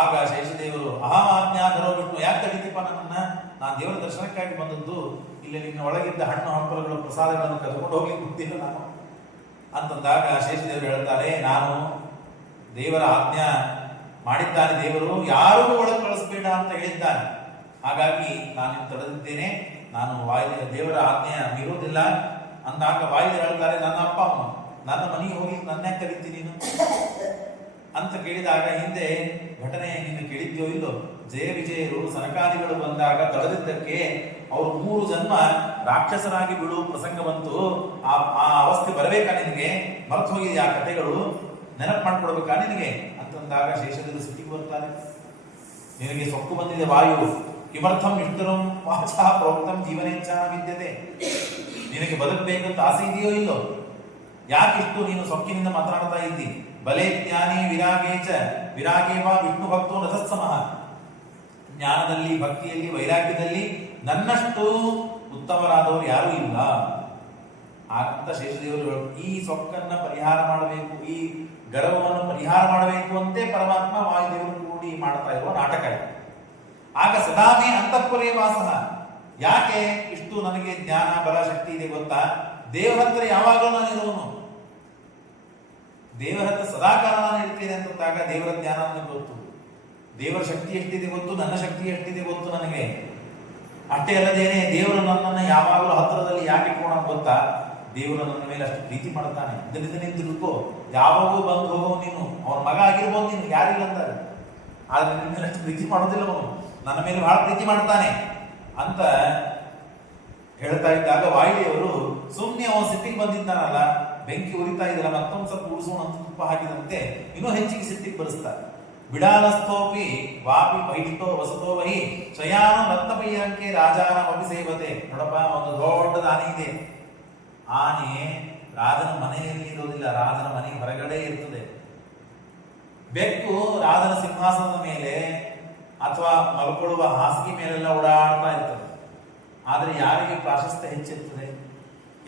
ಆಗ ಶೇಷದೇವರು ಅಹಮಾಜ್ಞಾಧರೋ ಬಿಟ್ಟು, ಯಾಕೆ ತಡಿತೀಪ ನನ್ನನ್ನ, ನಾನು ದೇವರ ದರ್ಶನಕ್ಕಾಗಿ ಬಂದದ್ದು, ಇಲ್ಲಿ ನಿನ್ನ ಒಳಗಿದ್ದ ಹಣ್ಣು ಹಂಪಲುಗಳು ಪ್ರಸಾದಗಳನ್ನು ಕದ್ಕೊಂಡು ಹೋಗ್ಲಿಕ್ಕೆ ಗೊತ್ತಿಲ್ಲ ನಾನು ಅಂತಂದಾಗ ಶೇಷದೇವರು ಹೇಳ್ತಾರೆ, ನಾನು ದೇವರ ಆಜ್ಞಾ ಮಾಡಿದ್ದಾನೆ, ದೇವರು ಯಾರಿಗೂ ಒಳಗೆ ಕಳಿಸ್ಬೇಡ ಅಂತ ಹೇಳಿದ್ದಾನೆ. ಹಾಗಾಗಿ ನಾನು ತಡೆದಿದ್ದೇನೆ, ನಾನು ದೇವರ ಆಜ್ಞೆ ಮೀರೋದಿಲ್ಲ ಅಂದಾಗ ವಾಯುದೇವರು ಹೇಳ್ತಾರೆ, ನನ್ನ ಅಪ್ಪ ಅಮ್ಮ ನನ್ನ ಮನೆಗೆ ಹೋಗಿ ನನ್ನೇ ಕರೀತೀನಿ ನೀನು ಅಂತ ಕೇಳಿದಾಗ, ಹಿಂದೆ ಘಟನೆ ನಿನ್ನ ಕೇಳಿದ್ಯೋ ಇಲ್ಲೋ, ಜಯ ವಿಜಯರು ಸನಕಾದಿಗಳು ಬಂದಾಗ ತಡೆದಿದ್ದಕ್ಕೆ ಅವರು 3 ಜನ್ಮ ರಾಕ್ಷಸರಾಗಿ ಬಿಡುವ ಪ್ರಸಂಗ ಬಂತು. ಆ ಅವಸ್ಥೆ ಬರಬೇಕಾ ನಿನಗೆ, ಮರೆತು ಹೋಗಿದೆ ಆ ಕಥೆಗಳು, ನೆನಪು ಮಾಡ್ಕೊಡ್ಬೇಕಾ ನಿನಗೆ ಅಂತಂದಾಗ ಶೇಷದಲ್ಲಿ ಸಿಟ್ಟಿಗೆ ಬರ್ತಾರೆ. ನಿನಗೆ ಸೊಕ್ಕು ಬಂದಿದೆ ವಾಯು, ಕಿಮರ್ಥಂ ಇಷ್ಟರಂ ವಾಚಾ ಪ್ರೋಕ್ತಂ ಜೀವನೇಚ್ಛಾ ವಿದ್ಯತೆ. ನಿನಗೆ ಬದುಕಬೇಕಂತ ಆಸೆ ಇದೆಯೋ ಇಲ್ಲೋ, ಯಾಕಿಷ್ಟು ನೀನು ಸೊಕ್ಕಿನಿಂದ ಮಾತನಾಡ್ತಾ ಇದ್ದಿ. ಬಲೆ ಜ್ಞಾನಿ ವಿರಾಗೇಚ ವಿರಾಗೇವ ವಿಷ್ಣು ಭಕ್ತೋ ರಥತ್ಸಮಃ. ಜ್ಞಾನದಲ್ಲಿ, ಭಕ್ತಿಯಲ್ಲಿ, ವೈರಾಗ್ಯದಲ್ಲಿ ನನ್ನಷ್ಟು ಉತ್ತಮರಾದವರು ಯಾರೂ ಇಲ್ಲ ಅಂತ ಶೇಷದೇವರು ಈ ಸೊಕ್ಕನ್ನ ಪರಿಹಾರ ಮಾಡಬೇಕು, ಈ ಗರ್ವವನ್ನು ಪರಿಹಾರ ಮಾಡಬೇಕು ಅಂತೆ ಪರಮಾತ್ಮ ವಾಯುದೇವರು ಕೂಡಿ ಮಾಡ್ತಾ ಇರುವ ನಾಟಕ ಇದೆ. ಆಗ ಸದಾಮೇ ಅಂತಃಪುರೇ ವಾಸಃ. ಯಾಕೆ ಇಷ್ಟು ನನಗೆ ಜ್ಞಾನ ಬಲ ಶಕ್ತಿ ಇದೆ ಗೊತ್ತಾ, ದೇವರ ಹತ್ರ ಯಾವಾಗಲೂ ನಾನು ಇರುವನು, ದೇವರ ಹತ್ರ ಸದಾಕಾಲ ನಾನು ಇರ್ತೇನೆ ಅಂತಂದಾಗ ದೇವರ ಜ್ಞಾನ ನನಗೆ ಗೊತ್ತು, ದೇವರ ಶಕ್ತಿ ಎಷ್ಟಿದೆ ಗೊತ್ತು, ನನ್ನ ಶಕ್ತಿ ಎಷ್ಟಿದೆ ಗೊತ್ತು ನನಗೆ. ಅಷ್ಟೇ ಅಲ್ಲದೇನೆ ದೇವರು ನನ್ನನ್ನು ಯಾವಾಗಲೂ ಹತ್ರದಲ್ಲಿ ಯಾಕೆ ಇಟ್ಕೋಣ ಗೊತ್ತಾ, ದೇವರು ನನ್ನ ಮೇಲೆ ಅಷ್ಟು ಪ್ರೀತಿ ಮಾಡ್ತಾನೆ. ಇದರಿಂದ ತಿಳ್ಕೋ, ಯಾವಾಗೂ ಬಂದು ಹೋಗೋ ನೀನು, ಅವನ ಮಗ ಆಗಿರ್ಬೋದು ನೀನು, ಯಾರಿಲ್ಲ ಅಂತಾರೆ, ಆದ್ರೆ ನಿನ್ನ ಮೇಲೆ ಅಷ್ಟು ಪ್ರೀತಿ ಮಾಡೋದಿಲ್ಲ ಅವನು, ನನ್ನ ಮೇಲೆ ಬಹಳ ಪ್ರೀತಿ ಮಾಡ್ತಾನೆ ಅಂತ ಹೇಳ್ತಾ ಇದ್ದಾಗ ವಾಯುದೇವರು ಸುಮ್ಮನೆ ಅವನ ಸಿಟ್ಟಿಗೆ ಬಂದಿದ್ದಾನಲ್ಲ, ಬೆಂಕಿ ಉರಿತಾ ಇದ್ದಲ್ಲ, ಮತ್ತೊಂದು ಸ್ವಲ್ಪ ಉಳಿಸೋಣ ಅಂತ ತುಪ್ಪ ಹಾಕಿದಂತೆ ಇನ್ನೂ ಹೆಚ್ಚಿಗೆ ಸಿಟ್ಟಿಗೆ ಬರೆಸ್ತಾರೆ. ಬಿಡಾಲಸ್ತೋಪಿ ವಾಪಿ ಬೈಷ್ಟೋ ವಸತೋ ವಹಿ ಶಯಾನ ರತ್ನಪೈರಂಕೆ ರಾಜಾನ ಅಪಿ ಸೇವತೆ. ನೋಡಪ್ಪ, ಒಂದು ದೊಡ್ಡದ ಆನೆ ಇದೆ. ಆನೆ ರಾಜನ ಮನೆಯಲ್ಲಿ ಇರೋದಿಲ್ಲ, ರಾಜನ ಮನೆ ಹೊರಗಡೆ ಇರ್ತದೆ. ಬೆಕ್ಕು ರಾಜನ ಸಿಂಹಾಸನದ ಮೇಲೆ ಅಥವಾ ಮಲ್ಕೊಳ್ಳುವ ಹಾಸಿಗೆ ಮೇಲೆಲ್ಲ ಓಡಾಡ್ತಾ ಇರ್ತದೆ. ಆದರೆ ಯಾರಿಗೆ ಪ್ರಾಶಸ್ತ್ಯ ಹೆಚ್ಚಿರ್ತದೆ,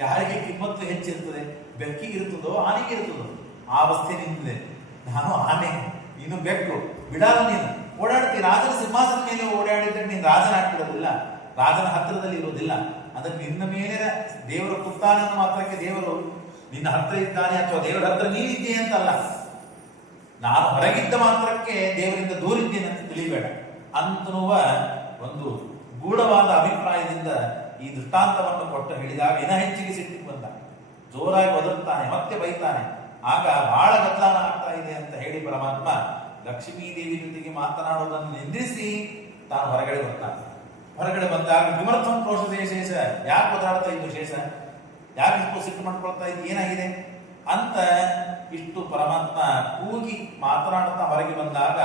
ಯಾರಿಗೆ ಕಿಮ್ಮತ್ತು ಹೆಚ್ಚಿರ್ತದೆ, ಬೆಕ್ಕಿಗಿರ್ತದೋ ಆನೆಗಿರ್ತದೋ ಆ ಅವಸ್ಥೆ ನಿಂತಿದೆ. ನಾನು ಆನೆ, ನೀನು ಬೆಕ್ಕು, ಬಿಡಾಲ ನೀನು ಓಡಾಡ್ತೀವಿ. ರಾಜನ ಸಿಂಹಾಸನ ಮೇಲೆ ಓಡಾಡಿದ್ರೆ ನೀನು ರಾಜನ ಆಗ್ಬಿಡೋದಿಲ್ಲ, ರಾಜನ ಹತ್ತಿರದಲ್ಲಿ ಇರೋದಿಲ್ಲ. ಅದಕ್ಕೆ ನಿನ್ನ ಮೇಲೆ ದೇವರು ಕುತ್ತಾನೆ ಅನ್ನೋ ಮಾತ್ರಕ್ಕೆ ದೇವರು ನಿನ್ನ ಹತ್ರ ಇದ್ದಾನೆ ಅಥವಾ ದೇವರ ಹತ್ರ ನೀನಿದ್ದೀಯ ಅಂತಲ್ಲ, ನಾನು ಹೊರಗಿದ್ದ ಮಾತ್ರಕ್ಕೆ ದೇವರಿಂದ ದೂರಿದ್ದೇನೆ ಅಂತ ತಿಳಿಬೇಡ ಅಂತನ್ನುವ ಒಂದು ಗೂಢವಾದ ಅಭಿಪ್ರಾಯದಿಂದ ಈ ದೃಷ್ಟಾಂತವನ್ನು ಕೊಟ್ಟು ಹೇಳಿದಾಗ ಇನ್ನ ಹೆಚ್ಚಿಗೆ ಸಿಟ್ಟಿಗೆ ಬಂದ, ಜೋರಾಗಿ ಒದರ್ತಾನೆ, ಮತ್ತೆ ಬೈತಾನೆ. ಆಗ ಬಹಳ ಗದ್ದಲ ಆಗ್ತಾ ಇದೆ ಅಂತ ಹೇಳಿ ಪರಮಾತ್ಮ ಲಕ್ಷ್ಮೀದೇವಿ ಜೊತೆಗೆ ಮಾತನಾಡುವುದನ್ನು ನಿಂದಿಸಿ ತಾನು ಹೊರಗಡೆ ಬರ್ತಾನೆ. ಹೊರಗಡೆ ಬಂದಾಗ ವಿಮರ್ಥಂ ಕ್ರೋಶದೇ ಶೇಷ, ಯಾಕೆ ಒದಾಡ್ತಾ ಇದ್ದು ಶೇಷ, ಯಾಕೆ ಇಷ್ಟು ಸಿಟ್ಟು ಮಾಡ್ಕೊಳ್ತಾ ಇದ್ದು, ಏನಾಗಿದೆ ಅಂತ ಇಷ್ಟು ಪರಮಾತ್ಮ ಕೂಗಿ ಮಾತನಾಡುತ್ತಾ ಹೊರಗೆ ಬಂದಾಗ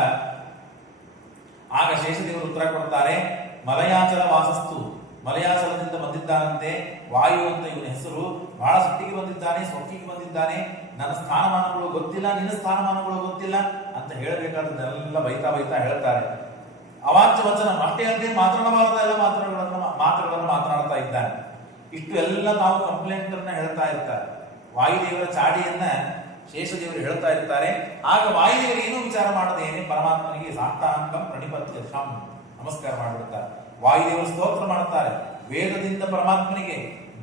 ಆಗ ಶೇಷದೇವರು ಉತ್ತರ ಕೊಡ್ತಾರೆ, ಮಲಯಾಚಲ ವಾಸಸ್ತು, ಮಲಯಾಚಲದಿಂದ ಬಂದಿದ್ದಾನಂತೆ, ವಾಯು ಅಂತ ಇವನ ಹೆಸರು, ಬಹಳ ಸಿಟ್ಟಿಗೆ ಬಂದಿದ್ದಾನೆ, ಸೊಕ್ಕಿಗೆ ಬಂದಿದ್ದಾನೆ, ನನ್ನ ಸ್ಥಾನಮಾನಗಳು ಗೊತ್ತಿಲ್ಲ, ನಿನ್ನ ಸ್ಥಾನಮಾನಗಳು ಗೊತ್ತಿಲ್ಲ ಅಂತ ಹೇಳಬೇಕಾದನ್ನೆಲ್ಲ ಬೈತಾ ಬೈತಾ ಹೇಳ್ತಾರೆ. ಅವಾಚ್ಯ ವಚನ ಅಷ್ಟೇ ಅಲ್ಲದೆ ಮಾತನಾಡಬಾರ್ದ ಎಲ್ಲ ಮಾತುಗಳನ್ನು ಮಾತನಾಡ್ತಾ ಇದ್ದಾನೆ. ಇಷ್ಟು ಎಲ್ಲ ತಾವು ಕಂಪ್ಲೇಂಟ್ ಅನ್ನ ಹೇಳ್ತಾ ಇರ್ತಾರೆ. ವಾಯುದೇವರ ಚಾಡಿಯನ್ನ ಶೇಷದೇವರು ಹೇಳ್ತಾ ಇರ್ತಾರೆ. ಆಗ ವಾಯುದೇವರು ಏನೂ ವಿಚಾರ ಮಾಡದೇನೆ ಪರಮಾತ್ಮನಿಗೆ ಸಾಷ್ಟಾಂಗಂ ಪ್ರಣಿಪತ್ಯ ಶಂ ನಮಸ್ಕಾರ ಮಾಡಿಬಿಡ್ತಾರೆ. ವಾಯುದೇವರು ಸ್ತೋತ್ರ ಮಾಡುತ್ತಾರೆ. ವೇದದಿಂದ ಪರಮಾತ್ಮನಿಗೆ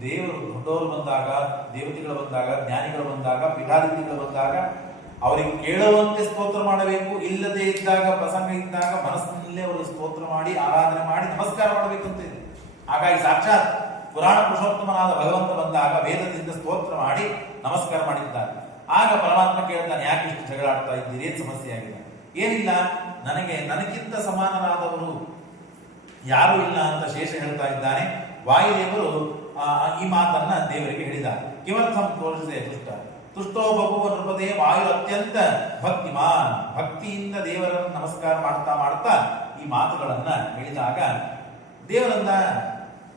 ದೇವರು ದೊಡ್ಡವರು ಬಂದಾಗ, ದೇವತೆಗಳು ಬಂದಾಗ, ಜ್ಞಾನಿಗಳು ಬಂದಾಗ, ಪೀಠಾಧಿಪತಿಗಳು ಬಂದಾಗ ಅವರಿಗೆ ಕೇಳುವಂತೆ ಸ್ತೋತ್ರ ಮಾಡಬೇಕು. ಇಲ್ಲದೆ ಇದ್ದಾಗ, ಪ್ರಸಂಗ ಇದ್ದಾಗ ಮನಸ್ಸಿನಲ್ಲೇ ಅವರು ಸ್ತೋತ್ರ ಮಾಡಿ ಆರಾಧನೆ ಮಾಡಿ ನಮಸ್ಕಾರ ಮಾಡಬೇಕು ಅಂತ ಇದೆ. ಹಾಗಾಗಿ ಸಾಕ್ಷಾತ್ ಪುರಾಣ ಪುರುಷೋತ್ತಮನಾದ ಭಗವಂತ ಬಂದಾಗ ವೇದದಿಂದ ಸ್ತೋತ್ರ ಮಾಡಿ ನಮಸ್ಕಾರ ಮಾಡಿದ್ದಾರೆ. ಆಗ ಪರಮಾತ್ಮ ಕೇಳ್ತಾನೆ, ಯಾಕೆ ಇಷ್ಟು ಜಗಳಾಡ್ತಾ ಇದ್ದೀರಿ, ಏನ್ ಸಮಸ್ಯೆ ಆಗಿದೆ? ಏನಿಲ್ಲ, ನನಗಿಂತ ಸಮಾನರಾದವರು ಯಾರೂ ಇಲ್ಲ ಅಂತ ಶೇಷ ಹೇಳ್ತಾ ಇದ್ದಾನೆ. ವಾಯುದೇವರು ಈ ಮಾತನ್ನ ದೇವರಿಗೆ ಹೇಳಿದ್ದಾರೆ. ಕಿಮರ್ಥಂ ತೋರಿಸಿದೆ ತುಷ್ಟೋ ಬಭುವ ನೃಪದೇ ವಾಯು ಅತ್ಯಂತ ಭಕ್ತಿಮಾನ್, ಭಕ್ತಿಯಿಂದ ದೇವರನ್ನು ನಮಸ್ಕಾರ ಮಾಡ್ತಾ ಮಾಡ್ತಾ ಈ ಮಾತುಗಳನ್ನ ಹೇಳಿದಾಗ ದೇವರನ್ನ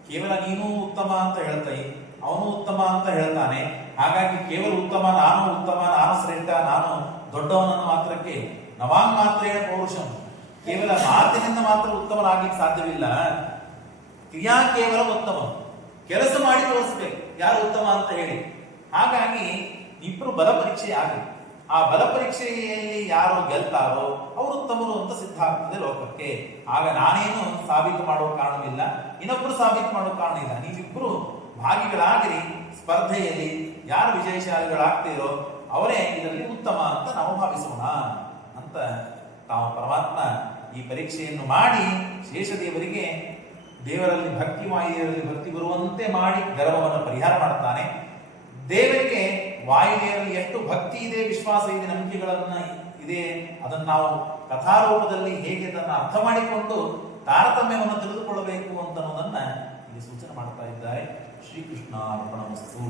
ಕೇವಲ ನೀನು ಉತ್ತಮ ಅಂತ ಹೇಳ್ತಾಯಿ, ಅವನು ಉತ್ತಮ ಅಂತ ಹೇಳ್ತಾನೆ. ಹಾಗಾಗಿ ಕೇವಲ ಉತ್ತಮ, ನಾನು ಶ್ರೇಷ್ಠ, ನಾನು ದೊಡ್ಡವನನ್ನು ಮಾತ್ರಕ್ಕೆ ನವಾಂಗ್ ಮಾತ್ರೇಣ ಪೌರುಷಂ, ಕೇವಲ ಮಾತಿನಿಂದ ಮಾತ್ರ ಉತ್ತಮನಾಗ್ಲಿಕ್ಕೆ ಸಾಧ್ಯವಿಲ್ಲ. ಕ್ರಿಯಾ ಕೇವಲ ಉತ್ತಮ, ಕೆಲಸ ಮಾಡಿ ತೋರಿಸ್ಬೇಕು ಯಾರು ಉತ್ತಮ ಅಂತ ಹೇಳಿ. ಹಾಗಾಗಿ ಇಬ್ರು ಬಲ ಪರೀಕ್ಷೆ ಆಗಲಿ. ಆ ಬಲ ಪರೀಕ್ಷೆಯಲ್ಲಿ ಯಾರು ಗೆಲ್ತಾರೋ ಅವರು ಉತ್ತಮರು ಅಂತ ಸಿದ್ಧ ಆಗ್ತದೆ ಲೋಕಕ್ಕೆ. ಆಗ ನಾನೇನು ಸಾಬೀತು ಮಾಡುವ ಕಾರಣವಿಲ್ಲ, ಇನ್ನೊಬ್ರು ಸಾಬೀತು ಮಾಡುವ ಕಾರಣ ಇಲ್ಲ. ನೀವಿಬ್ರು ಭಾಗಿಗಳಾಗಿರಿ, ಸ್ಪರ್ಧೆಯಲ್ಲಿ ಯಾರು ವಿಜಯಶಾಲಿಗಳಾಗ್ತೀರೋ ಅವರೇ ಇದರಲ್ಲಿ ಉತ್ತಮ ಅಂತ ನಾವು ಭಾವಿಸೋಣ ಅಂತ ತಾವು ಪರಮಾತ್ಮ ಈ ಪರೀಕ್ಷೆಯನ್ನು ಮಾಡಿ ಶೇಷದೇವರಿಗೆ ದೇವರಲ್ಲಿ ಭಕ್ತಿ, ವಾಯುದೇವರಲ್ಲಿ ಭಕ್ತಿ ಬರುವಂತೆ ಮಾಡಿ ಗರ್ವವನ್ನು ಪರಿಹಾರ ಮಾಡುತ್ತಾನೆ. ದೇವರಿಗೆ ವಾಯುದೇವರಲ್ಲಿ ಎಷ್ಟು ಭಕ್ತಿ ಇದೆ, ವಿಶ್ವಾಸ ಇದೆ, ನಂಬಿಕೆಗಳನ್ನ ಇದೆ, ಅದನ್ನು ನಾವು ಕಥಾರೂಪದಲ್ಲಿ ಹೇಗೆ ಅದನ್ನು ಅರ್ಥ ಮಾಡಿಕೊಂಡು ತಾರತಮ್ಯವನ್ನು ತಿಳಿದುಕೊಳ್ಳಬೇಕು ಅಂತ ಅನ್ನೋದನ್ನ ಇಲ್ಲಿ ಸೂಚನೆ ಮಾಡ್ತಾ ಇದ್ದಾರೆ. ಶ್ರೀಕೃಷ್ಣ ಅರ್ಪಣಮಸ್ತು.